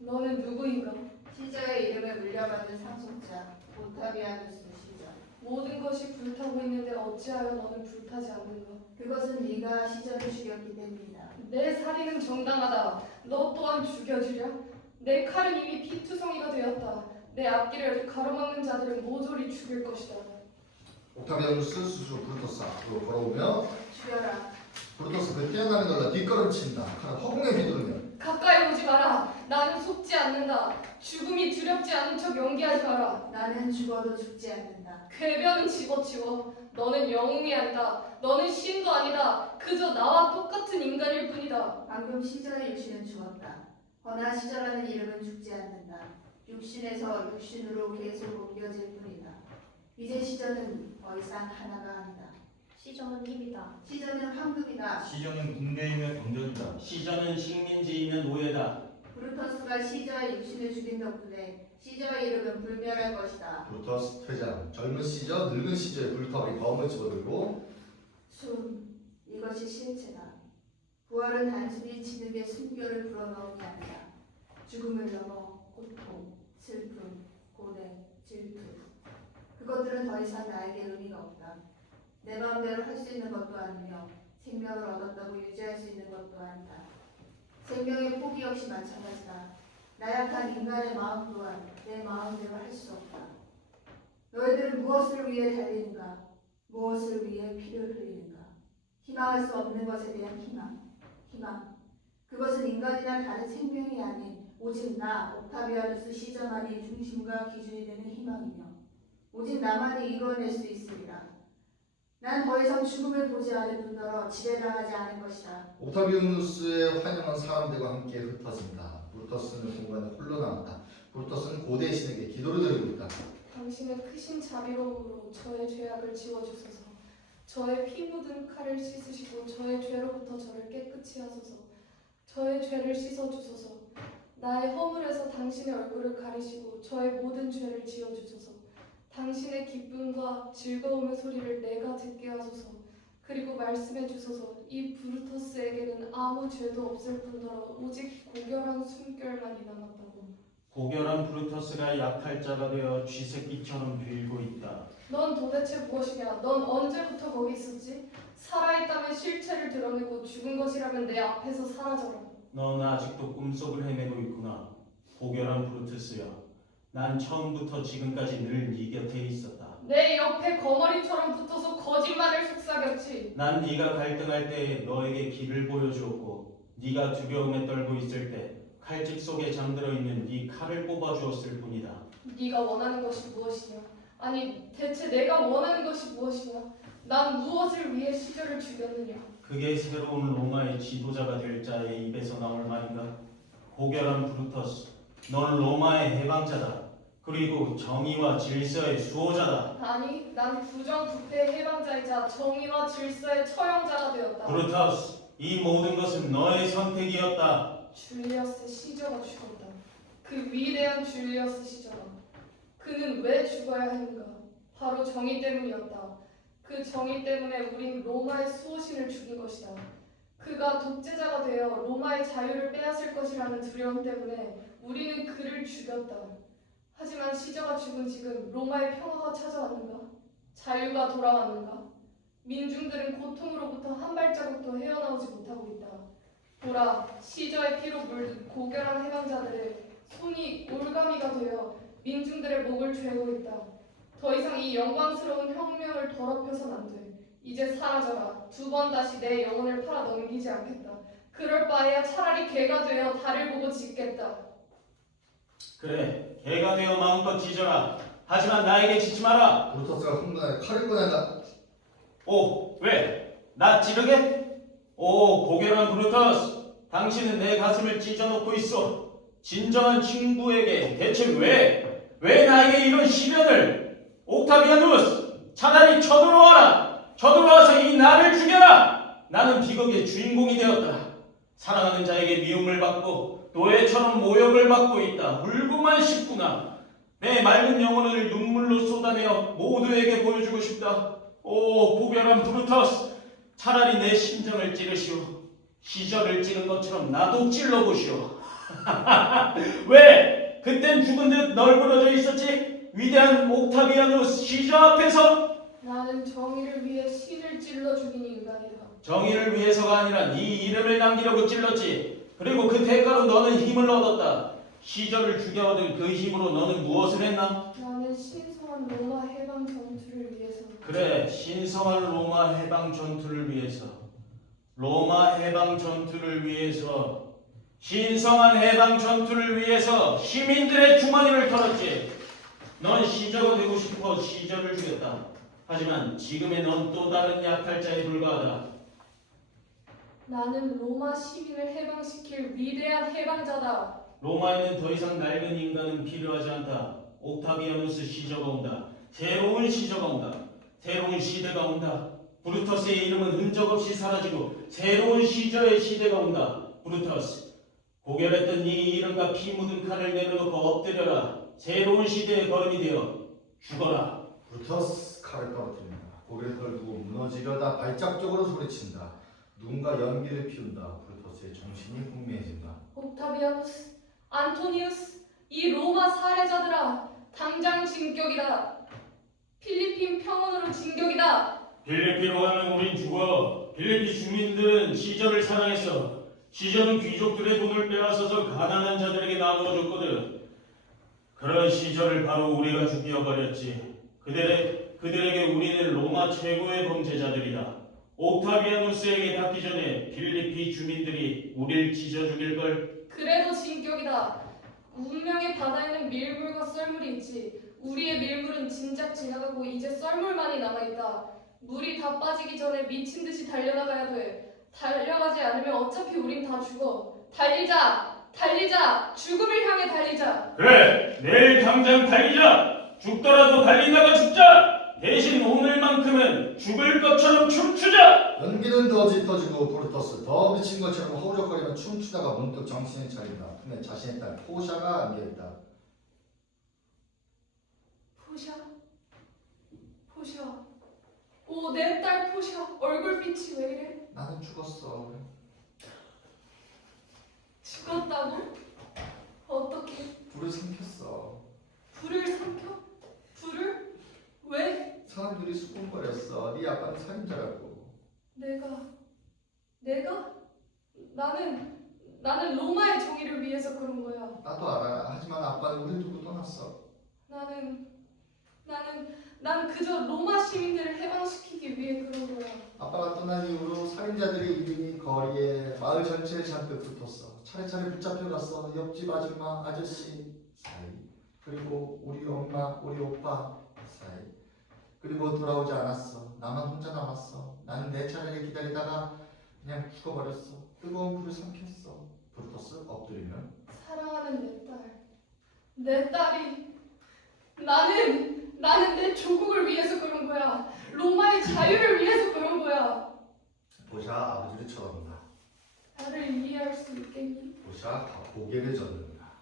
너는 누구인가? 시저의 이름을 물려받은 상속자 오타비아누스 시저. 모든 것이 불타고 있는데 어찌하여 너는 불타지 않는가? 그것은 네가 시저를 죽였기 때문이다. 내 살인은 정당하다. 너 또한 죽여주랴? 내 칼은 이미 피투성이가 되었다. 내 앞길을 가로막는 자들은 모조리 죽일 것이다. 옥타비아누스 스스로 브루터스 앞으로 걸어오며 죽여라. 브루터스 그 태어나는 걸로 뒷걸음친다. 칼을 허공에 휘두르며 가까이 오지 마라. 나는 속지 않는다. 죽음이 두렵지 않은 척 연기하지 마라. 나는 죽어도 죽지 않는다. 궤변은 집어치워. 너는 영웅이 아니다. 너는 신도 아니다. 그저 나와 똑같은 인간일 뿐이다. 방금 시저의 육신은 죽었다. 허나 시저라는 이름은 죽지 않는다. 육신에서 육신으로 계속 옮겨질 뿐이다. 이제 시저는 더 이상 하나가 아니다. 시저는 힘이다. 시저는 황금이다. 시저는 군대이며 병전이다. 시저는 식민지이면 노예다. 브루터스가 시저의 육신을 죽인 덕분에 시저의 이름은 불멸할 것이다. 브루터스 퇴장. 젊은 시저, 늙은 시저의 불타버린 검을 집어들고 이것이 실체다. 부활은 단순히 진흙에 숨결을 불어넣은 게 아니다. 죽음을 넘어 고통, 슬픔, 고뇌, 질투. 그것들은 더 이상 나에게 의미가 없다. 내 마음대로 할 수 있는 것도 아니며 생명을 얻었다고 유지할 수 있는 것도 아니다. 생명의 포기 역시 마찬가지다. 나약한 인간의 마음 또한 내 마음대로 할 수 없다. 너희들은 무엇을 위해 달리는가? 무엇을 위해 피를 흘리는가? 희망할 수 없는 것에 대한 희망. 그것은 인간이나 다른 생명이 아닌 오직 나, 옥타비아누스 시저만이 중심과 기준이 되는 희망이며 오직 나만이 이루어낼 수 있으리라. 난 더 이상 죽음을 보지 않을 뿐더러 지배당하지 않을 것이다. 옥타비우누스의 환영은 사람들과 함께 흩어진다. 브루터스는 공간에 홀로 남았다. 브루터스는 고대 신에게 기도를 드리고 있다. 당신의 크신 자비로움으로 저의 죄악을 지워주소서. 저의 피 묻은 칼을 씻으시고 저의 죄로부터 저를 깨끗이 하소서. 저의 죄를 씻어주소서. 나의 허물에서 당신의 얼굴을 가리시고 저의 모든 죄를 지워주소서. 당신의 기쁨과 즐거움의 소리를 내가 듣게 하소서. 그리고 말씀해 주소서. 이 브루터스에게는 아무 죄도 없을 뿐더러 오직 고결한 숨결만이 남았다고. 고결한 브루터스가 약탈자가 되어 쥐새끼처럼 빌고 있다. 넌 도대체 무엇이냐? 넌 언제부터 거기 있었지? 살아있다면 실체를 드러내고 죽은 것이라면 내 앞에서 사라져라. 넌 아직도 꿈속을 헤매고 있구나. 고결한 브루투스야. 난 처음부터 지금까지 늘 네 곁에 있었다. 내 옆에 거머리처럼 붙어서 거짓말을 속삭였지. 난 네가 갈등할 때 너에게 길을 보여주었고 네가 두려움에 떨고 있을 때 칼집 속에 잠들어 있는 네 칼을 뽑아주었을 뿐이다. 네가 원하는 것이 무엇이냐? 아니 대체 내가 원하는 것이 무엇이냐? 난 무엇을 위해 시절을 죽였느냐? 그게 새로운 로마의 지도자가 될 자의 입에서 나올 말인가? 고결한 브루터스, 넌 로마의 해방자다. 그리고 정의와 질서의 수호자다. 아니 난 부정부패의 해방자이자 정의와 질서의 처형자가 되었다. 브루터스, 이 모든 것은 너의 선택이었다. 줄리어스 시저가 죽었다. 그 위대한 줄리어스 시저가. 그는 왜 죽어야 했는가? 바로 정의 때문이었다. 그 정의 때문에 우린 로마의 수호신을 죽인 것이다. 그가 독재자가 되어 로마의 자유를 빼앗을 것이라는 두려움 때문에 우리는 그를 죽였다. 하지만 시저가 죽은 지금 로마의 평화가 찾아왔는가? 자유가 돌아왔는가? 민중들은 고통으로부터 한 발자국도 헤어나오지 못하고 있다. 보라, 시저의 피로 물든 고결한 해방자들의 손이 올가미가 되어 민중들의 목을 죄고 있다. 더 이상 이 영광스러운 혁명을 더럽혀선 안 돼. 이제 사라져라. 두 번 다시 내 영혼을 팔아 넘기지 않겠다. 그럴 바에야 차라리 개가 되어 달을 보고 짖겠다. 그래, 개가 되어 마음껏 짖어라. 하지만 나에게 짖지 마라. 브루터스가 흥분하여 칼을 꺼낸다. 오, 왜? 나 찌르게? 오, 고결한 브루터스. 당신은 내 가슴을 찢어놓고 있어. 진정한 친구에게 대체 왜 나에게 이런 시련을? 옥타비아누스, 차라리 쳐들어와라. 쳐들어와서 이 나를 죽여라. 나는 비극의 주인공이 되었다. 사랑하는 자에게 미움을 받고 노예처럼 모욕을 받고 있다. 울고만 싶구나. 내 맑은 영혼을 눈물로 쏟아내어 모두에게 보여주고 싶다. 오, 고결한 브루터스, 차라리 내 심정을 찌르시오. 시절을 찌른 것처럼 나도 찔러보시오. 왜? 그땐 죽은 듯 널브러져 있었지? 위대한 옥타비아누스 시저 앞에서. 나는 정의를 위해 신을 찔러 죽인 인간이다. 정의를 위해서가 아니라 네 이름을 남기려고 찔렀지. 그리고 그 대가로 너는 힘을 얻었다. 시저를 죽여 얻은 그 힘으로 너는 무엇을 했나? 나는 신성한 로마 해방 전투를 위해서. 그래, 신성한 로마 해방 전투를 위해서. 로마 해방 전투를 위해서. 신성한 해방 전투를 위해서 시민들의 주머니를 털었지. 넌 시저가 되고 싶어 시저를 죽였다. 하지만 지금의 넌 또 다른 약탈자에 불과하다. 나는 로마 시민을 해방시킬 위대한 해방자다. 로마에는 더 이상 낡은 인간은 필요하지 않다. 옥타비아누스 시저가 온다. 새로운 시저가 온다. 새로운 시대가 온다. 브루터스의 이름은 흔적 없이 사라지고 새로운 시저의 시대가 온다. 브루터스, 고결했던 네 이름과 피 묻은 칼을 내려놓고 엎드려라. 새로운 시대의 걸음이 되어 죽어라. 브루터스 칼을 떨어뜨린다. 고개를 떨구고 무너지려다 발작적으로 소리친다. 누군가 연기를 피운다. 브루터스의 정신이 혼미해진다. 옥타비아누스, 안토니우스, 이 로마 살해자들아, 당장 진격이다. 필리핀 평원으로 진격이다. 필리핀으로 가면 우린 죽어. 필리핀 주민들은 시저를 사랑했어. 시저는 귀족들의 돈을 빼앗아서 가난한 자들에게 나누어 줬거든. 그런 시저를 바로 우리가 죽여버렸지. 그들에게 우리는 로마 최고의 범죄자들이다. 옥타비아누스에게 닿기 전에 필리핀 주민들이 우릴 찢어 죽일걸. 그래도 진격이다. 운명의 바다에는 밀물과 썰물이 있지. 우리의 밀물은 진작 지나가고 이제 썰물만이 남아있다. 물이 다 빠지기 전에 미친 듯이 달려나가야 돼. 달려가지 않으면 어차피 우린 다 죽어. 달리자! 달리자! 죽음을 향해 달리자! 그래, 내일 당장 달리자. 죽더라도 달리다가 죽자. 대신 오늘만큼은 죽을 것처럼 춤추자. 연기는 더 짙어지고 브루터스 더 미친 것처럼 허우적거리며 춤추다가 문득 정신을 차린다. 근데 자신의 딸 포샤가 안겨있다. 포샤? 포샤. 오, 내 딸 포샤. 얼굴빛이 왜 이래? 나는 죽었어. 죽었다고? 어떻게? 불을 삼켰어. 불을 삼켜? 불을? 왜? 사람들이 수군거렸어. 네 아빠는 살인자라고. 내가? 나는 로마의 정의를 위해서 그런 거야. 나도 알아. 하지만 아빠는 우리 두고 떠났어. 나는 그저 로마 시민들을 해방시키기 위해 그런 거야. 아빠가 떠난 이후로 살인자들의 이름이 거리에 마을 전체에 잔뜩 붙었어. 차례차례 붙잡혀갔어. 옆집 아줌마, 아저씨 사이, 그리고 우리 엄마, 우리 오빠 사이. 그리고 돌아오지 않았어. 나만 혼자 남았어. 나는 내 차례를 기다리다가 그냥 죽어버렸어. 뜨거운 불을 삼켰어. 브루터스 엎드리면 사랑하는 내 딸이 나는 내 조국을 위해서 그런 거야. 로마의 자유를 위해서 그런 거야. 보샤 아버지를 쳐다본다. 나를 이해할 수 있겠니? 보샤 고개를 젓는다.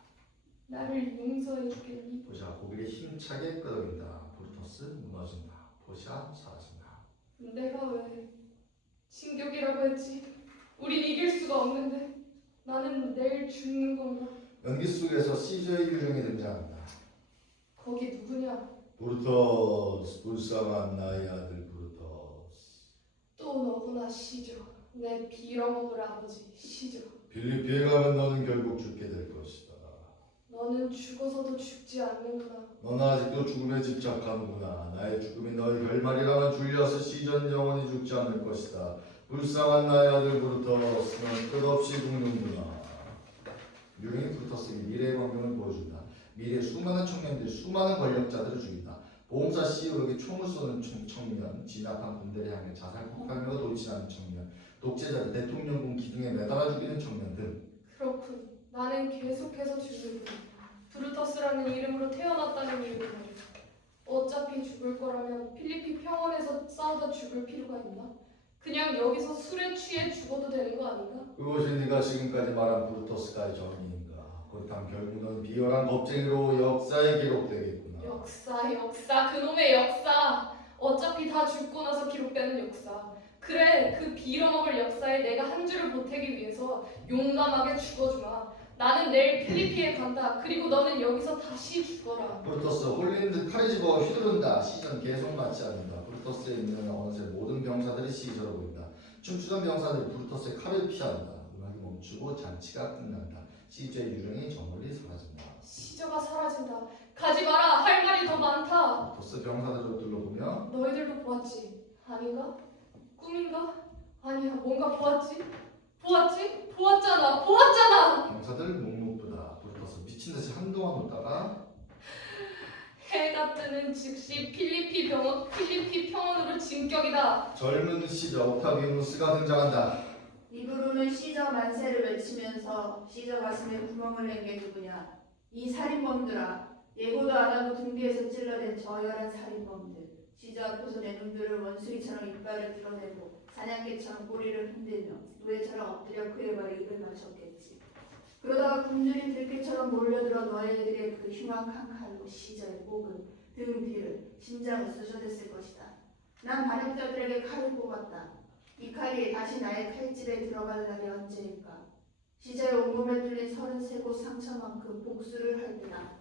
나를 용서해 주겠니? 보샤 고개를 힘차게 끄덕인다. 브루터스 무너진다. 보샤 사라진다. 내가 왜 진격이라고 했지? 우린 이길 수가 없는데 나는 내일 죽는 건가? 연기 속에서 시저의 유령이 등장한다. 거기 누구냐? 브루터스, 불쌍한 나의 아들 브루터스. 또 너구나 시저. 내 빌어먹을 아버지 시저. 필리피에 가면 너는 결국 죽게 될 것이다. 너는 죽어서도 죽지 않는구나. 너는 아직도 죽음에 집착하는구나. 나의 죽음이 너의 결말이라면 줄리어스 시전 영원히 죽지 않을 것이다. 불쌍한 나의 아들 브루터스, 넌 끝없이 죽는구나. 유령이 브루터스에게 미래의 광경을 보여준다. 미래의 수많은 청년들, 수많은 권력자들을 죽인다. 보험사 CEO에게 총을 쏘는 청년, 진압한 군대를 향해 자살 폭발하며 돌진하는 청년, 독재자를 대통령궁 기둥에 매달아 죽이는 청년 등. 그렇군. 나는 계속해서 죽는군. 브루터스라는 이름으로 태어났다는 이유로 말이야. 어차피 죽을 거라면 필리피 평원에서 싸우다 죽을 필요가 있나? 그냥 여기서 술에 취해 죽어도 되는 거 아닌가? 그것이 네가 지금까지 말한 브루터스가의 정의인가? 그렇다면 결국 넌 비열한 겁쟁이로 역사에 기록되겠구나. 역사, 그놈의 역사. 어차피 다 죽고 나서 기록되는 역사. 그래, 그 빌어먹을 역사에 내가 한 줄을 보태기 위해서 용감하게 죽어주마. 나는 내일 필리피에 간다. 그리고 너는 여기서 다시 죽어라. 브루터스 홀린 듯 칼을 집어 휘두른다. 시전 계속 맞지 않는다. 브루터스의 있는 어느새 모든 병사들이 시저로 보인다. 춤추던 병사들이 브루터스의 칼을 피한다. 음악이 멈추고 잔치가 끝난다. 시저의 유령이 저 멀리 사라진다. 시저가 사라진다. 가지 마라. 할 말이 더 많다. 브루터스 병사들을 둘러보며 너희들도 보았지? 아닌가? 꿈인가? 아니야. 뭔가 보았지? 보았잖아. 병사들 묵묵부다. 브루터스 미친듯이 한동안 웃다가 해가 뜨는 즉시 필리피 평원으로 진격이다. 젊은 시저 옥타비우스가 등장한다. 입으로는 시저 만세를 외치면서 시저 가슴에 구멍을 낸 게 누구냐? 이 살인범들아. 예고도 안 하고 등 뒤에서 찔러댄 저열한 살인범들. 시저 앞에서 내 놈들을 원숭이처럼 이빨을 드러내고 사냥개처럼 꼬리를 흔들며 노예처럼 엎드려 그의 발에 입을 맞췄겠지. 그러다가 굶주린 들개처럼 몰려들어 너희들의 그 흉악한 칼로 시저의 목을, 등 뒤를, 심장을 쑤셔댔을 것이다. 난 반역자들에게 칼을 뽑았다. 이 칼이 다시 나의 칼집에 들어갈 날이 언제일까? 시저의 온몸에 뚫린 33곳 상처만큼 복수를 할 때다.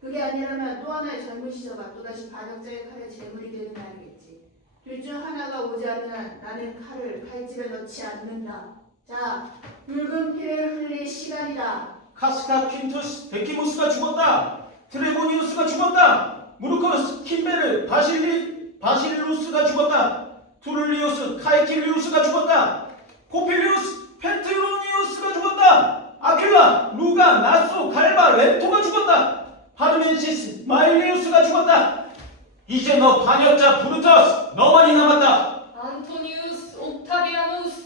그게 아니라면 또 하나의 젊은 시저가 또다시 반역자의 칼에 제물이 되는 날이겠지. 둘 중 하나가 오지 않는 나는 칼을 칼집에 넣지 않는다. 자, 붉은 피를 흘릴 시간이다. 카스카 퀸투스 데키무스가 죽었다. 트레보니우스가 죽었다. 무르코스 킴베르 바실루스가 죽었다. 투를리우스 카이킬리우스가 죽었다. 코필리우스 페트로니우스가 죽었다. 아킬라 루가 나소 갈바 렌토가 죽었다. 파르멘시스 마일리우스가 죽었다. 이제 너 반역자 브루터스 너만이 남았다. 안토니우스 옥타비아누스.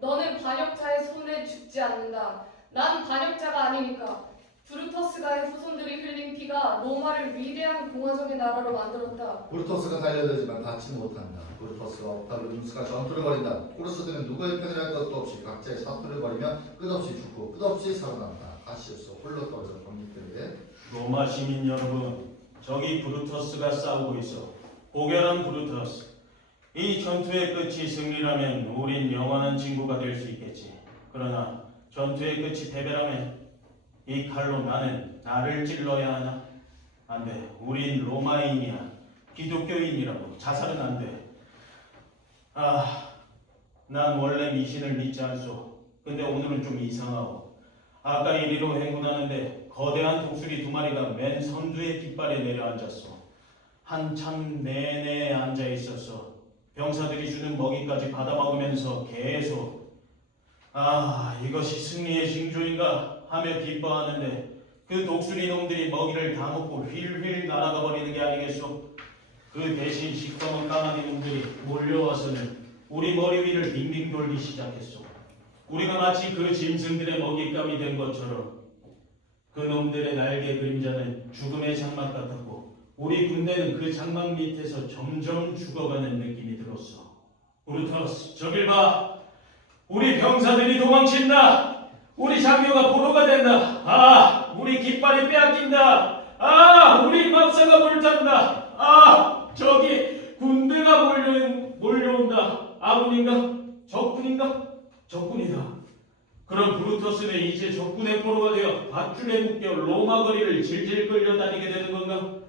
너는 반역자의 손에 죽지 않는다. 난 반역자가 아니니까. 브루터스가의 후손들이 흘린 피가 로마를 위대한 공화정의 나라로 만들었다. 브루터스가 달려들지만 닿지 못한다. 브루터스와 옥타비우스가 전투를 벌인다. 코르스들은 누구의 편을 할 것도 없이 각자의 사투를 벌이며 끝없이 죽고 끝없이 살아난다. 가시우스 홀로 떨어져 병력들에게 로마 시민 여러분, 저기 브루터스가 싸우고 있어. 고결한 브루터스. 이 전투의 끝이 승리라면 우린 영원한 친구가 될 수 있겠지. 그러나 전투의 끝이 패배라면 이 칼로 나를 찔러야 하나? 안 돼. 우린 로마인이야. 기독교인이라고. 자살은 안 돼. 난 원래 미신을 믿지 않소. 근데 오늘은 좀 이상하고. 아까 이리로 행군하는데 거대한 독수리 2마리가 맨 선두의 깃발에 내려앉았어. 한참 내내 앉아 있었어. 병사들이 주는 먹이까지 받아먹으면서 계속 이것이 승리의 징조인가 하며 기뻐하는데 그 독수리 놈들이 먹이를 다 먹고 휠휠 날아가 버리는 게 아니겠소? 그 대신 시커먼 까마귀 놈들이 몰려와서는 우리 머리 위를 빙빙 돌기 시작했소. 우리가 마치 그 짐승들의 먹잇감이 된 것처럼. 그 놈들의 날개 그림자는 죽음의 장막 같았고 우리 군대는 그 장막 밑에서 점점 죽어가는 느낌이 들었어. 브루터스, 저길 봐. 우리 병사들이 도망친다. 우리 장교가 포로가 된다. 우리 깃발이 빼앗긴다. 우리 막사가 불탄다. 저기 군대가 몰려온다. 아군인가? 적군인가? 적군이다. 그럼 브루터스는 이제 적군의 포로가 되어 밧줄에 묶여 로마 거리를 질질 끌려다니게 되는 건가?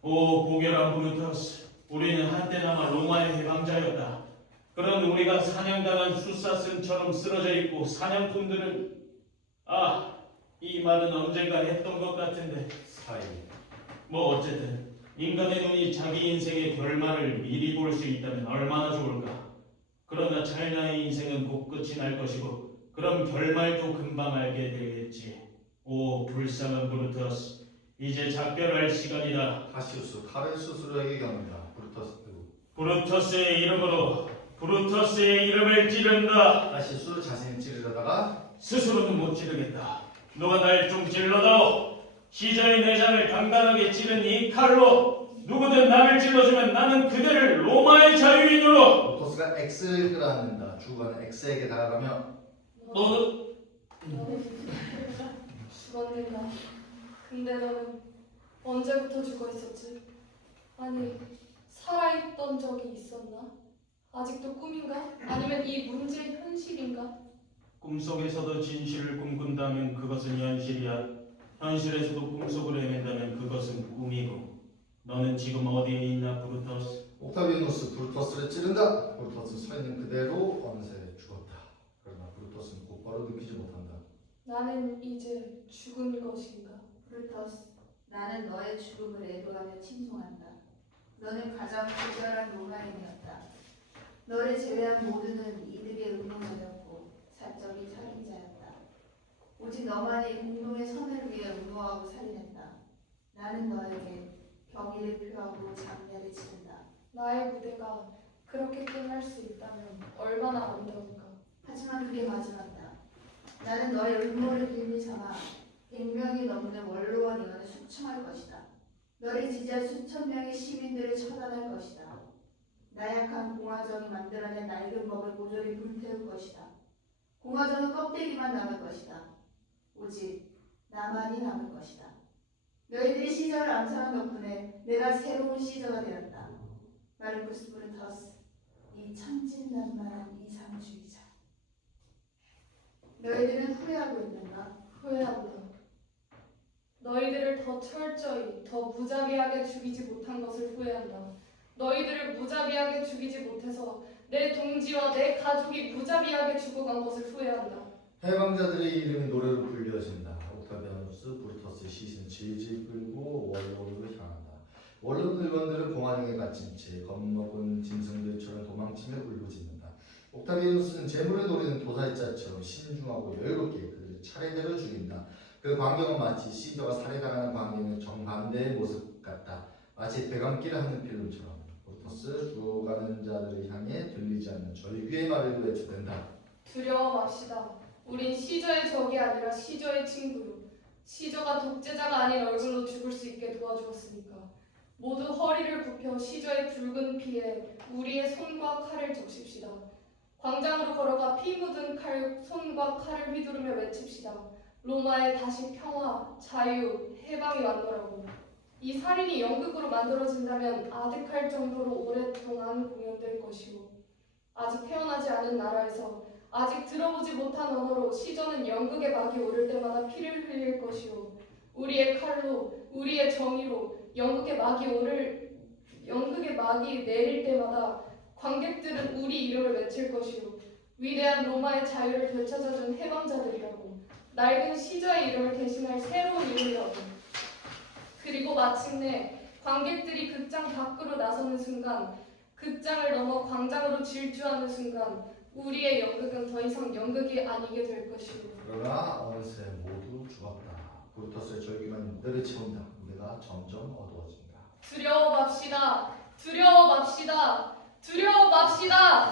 오 고결한 브루터스, 우리는 한때나마 로마의 해방자였다. 그런 우리가 사냥당한 수사슴처럼 쓰러져 있고 사냥꾼들은 이 말은 언젠가 했던 것 같은데 사이. 뭐 어쨌든 인간의 눈이 자기 인생의 결말을 미리 볼 수 있다면 얼마나 좋을까. 그러나 찰나의 인생은 곧 끝이 날 것이고 그럼 결말도 금방 알게 되겠지. 오 불쌍한 브루터스, 이제 작별할 시간이다. 카시우스 칼을 스스로에게 겨눈다. 브루터스의 이름으로 브루터스의 이름을 찌른다. 카시우스 자신이 찌르려다가 스스로는 못 찌르겠다. 누가 날 좀 찔러다오. 시저의 내장을 단단하게 찌른 이 칼로 누구든 나를 찔러주면 나는 그들을 로마의 자유인으로. 브루터스가 X를 끌어안는다. 주관은 X에게 다가가며 너는 죽었는가? 근데 너는 언제부터 죽어 있었지? 아니, 살아있던 적이 있었나? 아직도 꿈인가? 아니면 이 문제의 현실인가? 꿈속에서도 진실을 꿈꾼다면 그것은 현실이야. 현실에서도 꿈속을 헤맨다면 그것은 꿈이고. 너는 지금 어디에 있나 브루터스? 옥타비누스 브루터스를 찌른다. 브루터스 서 있는 그대로 어느새 죽었다. 그러나 브루터스는 곧바로 느끼지 못한다. 나는 이제 죽은 것인가? 브루터스, 나는 너의 죽음을 애도하며 칭송한다. 너는 가장 부결한 로마인이었다. 너를 제외한 모두는 이득의 음모자였고 사적인 살인자였다. 오직 너만이 공동의 선을 위해 음모하고 살인했다. 나는 너에게 경의를 표하고 장례를 치른다. 나의 무대가 그렇게 끝날 수 있다면 얼마나 아름다울까? 하지만 그게 마지막이다. 나는 너의 음모를 빌미 삼아 100명이 넘는 원로원 의원을 숙청할 것이다. 너를 지지할 수천 명의 시민들을 처단할 것이다. 나약한 공화정이 만들어낸 낡은 법을 모조리 불태울 것이다. 공화정은 껍데기만 남을 것이다. 오직 나만이 남을 것이다. 너희들이 시저를 암살한 덕분에 내가 새로운 시저가 되었다. 마르쿠스 브루터스, 이 천진난만한 이상주의자. 너희들은 후회하고 있는가? 후회한다. 너희들을 더 철저히, 더 무자비하게 죽이지 못한 것을 후회한다. 너희들을 무자비하게 죽이지 못해서 내 동지와 내 가족이 무자비하게 죽어간 것을 후회한다. 해방자들의 이름이 노래로 불려진다. 옥타비아누스 브루터스의 시신 질질 끌고 원로로 향한다. 원로 의원들은 공화정에 갇힌 채 겁먹은 짐승들처럼 도망치며 울부짖는다. 옥타비아누스는 재물을 노리는 도살자처럼 신중하고 여유롭게 그들을 차례대로 죽인다. 그 광경은 마치 시저가 살해당하는 광경의 정반대의 모습 같다. 마치 배감기를 하는 필름처럼. 브루터스 죽어가는 자들을 향해 들리지 않는 절규의 말을 외쳐댄다. 두려워 맙시다. 우린 시저의 적이 아니라 시저의 친구요. 시저가 독재자가 아닌 얼굴로 죽을 수 있게 도와주었으니까. 모두 허리를 굽혀 시저의 붉은 피에 우리의 손과 칼을 적십시다. 광장으로 걸어가 피 묻은 손과 칼을 휘두르며 외칩시다. 로마에 다시 평화, 자유, 해방이 왔노라고. 이 살인이 연극으로 만들어진다면 아득할 정도로 오랫동안 공연될 것이고, 아직 태어나지 않은 나라에서 아직 들어보지 못한 언어로 시저는 연극의 막이 오를 때마다 피를 흘릴 것이요, 우리의 칼로, 우리의 정의로 연극의 막이 내릴 때마다 관객들은 우리 이름을 외칠 것이요, 위대한 로마의 자유를 되찾아준 해방자들이라고. 낡은 시저의 이름을 대신할 새로운 이름을 얻음. 그리고 마침내 관객들이 극장 밖으로 나서는 순간, 극장을 넘어 광장으로 질주하는 순간 우리의 연극은 더 이상 연극이 아니게 될 것이고 그러나 어느새 모두 죽었다. 구르터스의 절기만 무대를 채운다. 무대가 점점 어두워진다. 두려워 맙시다. 두려워 맙시다. 두려워 맙시다.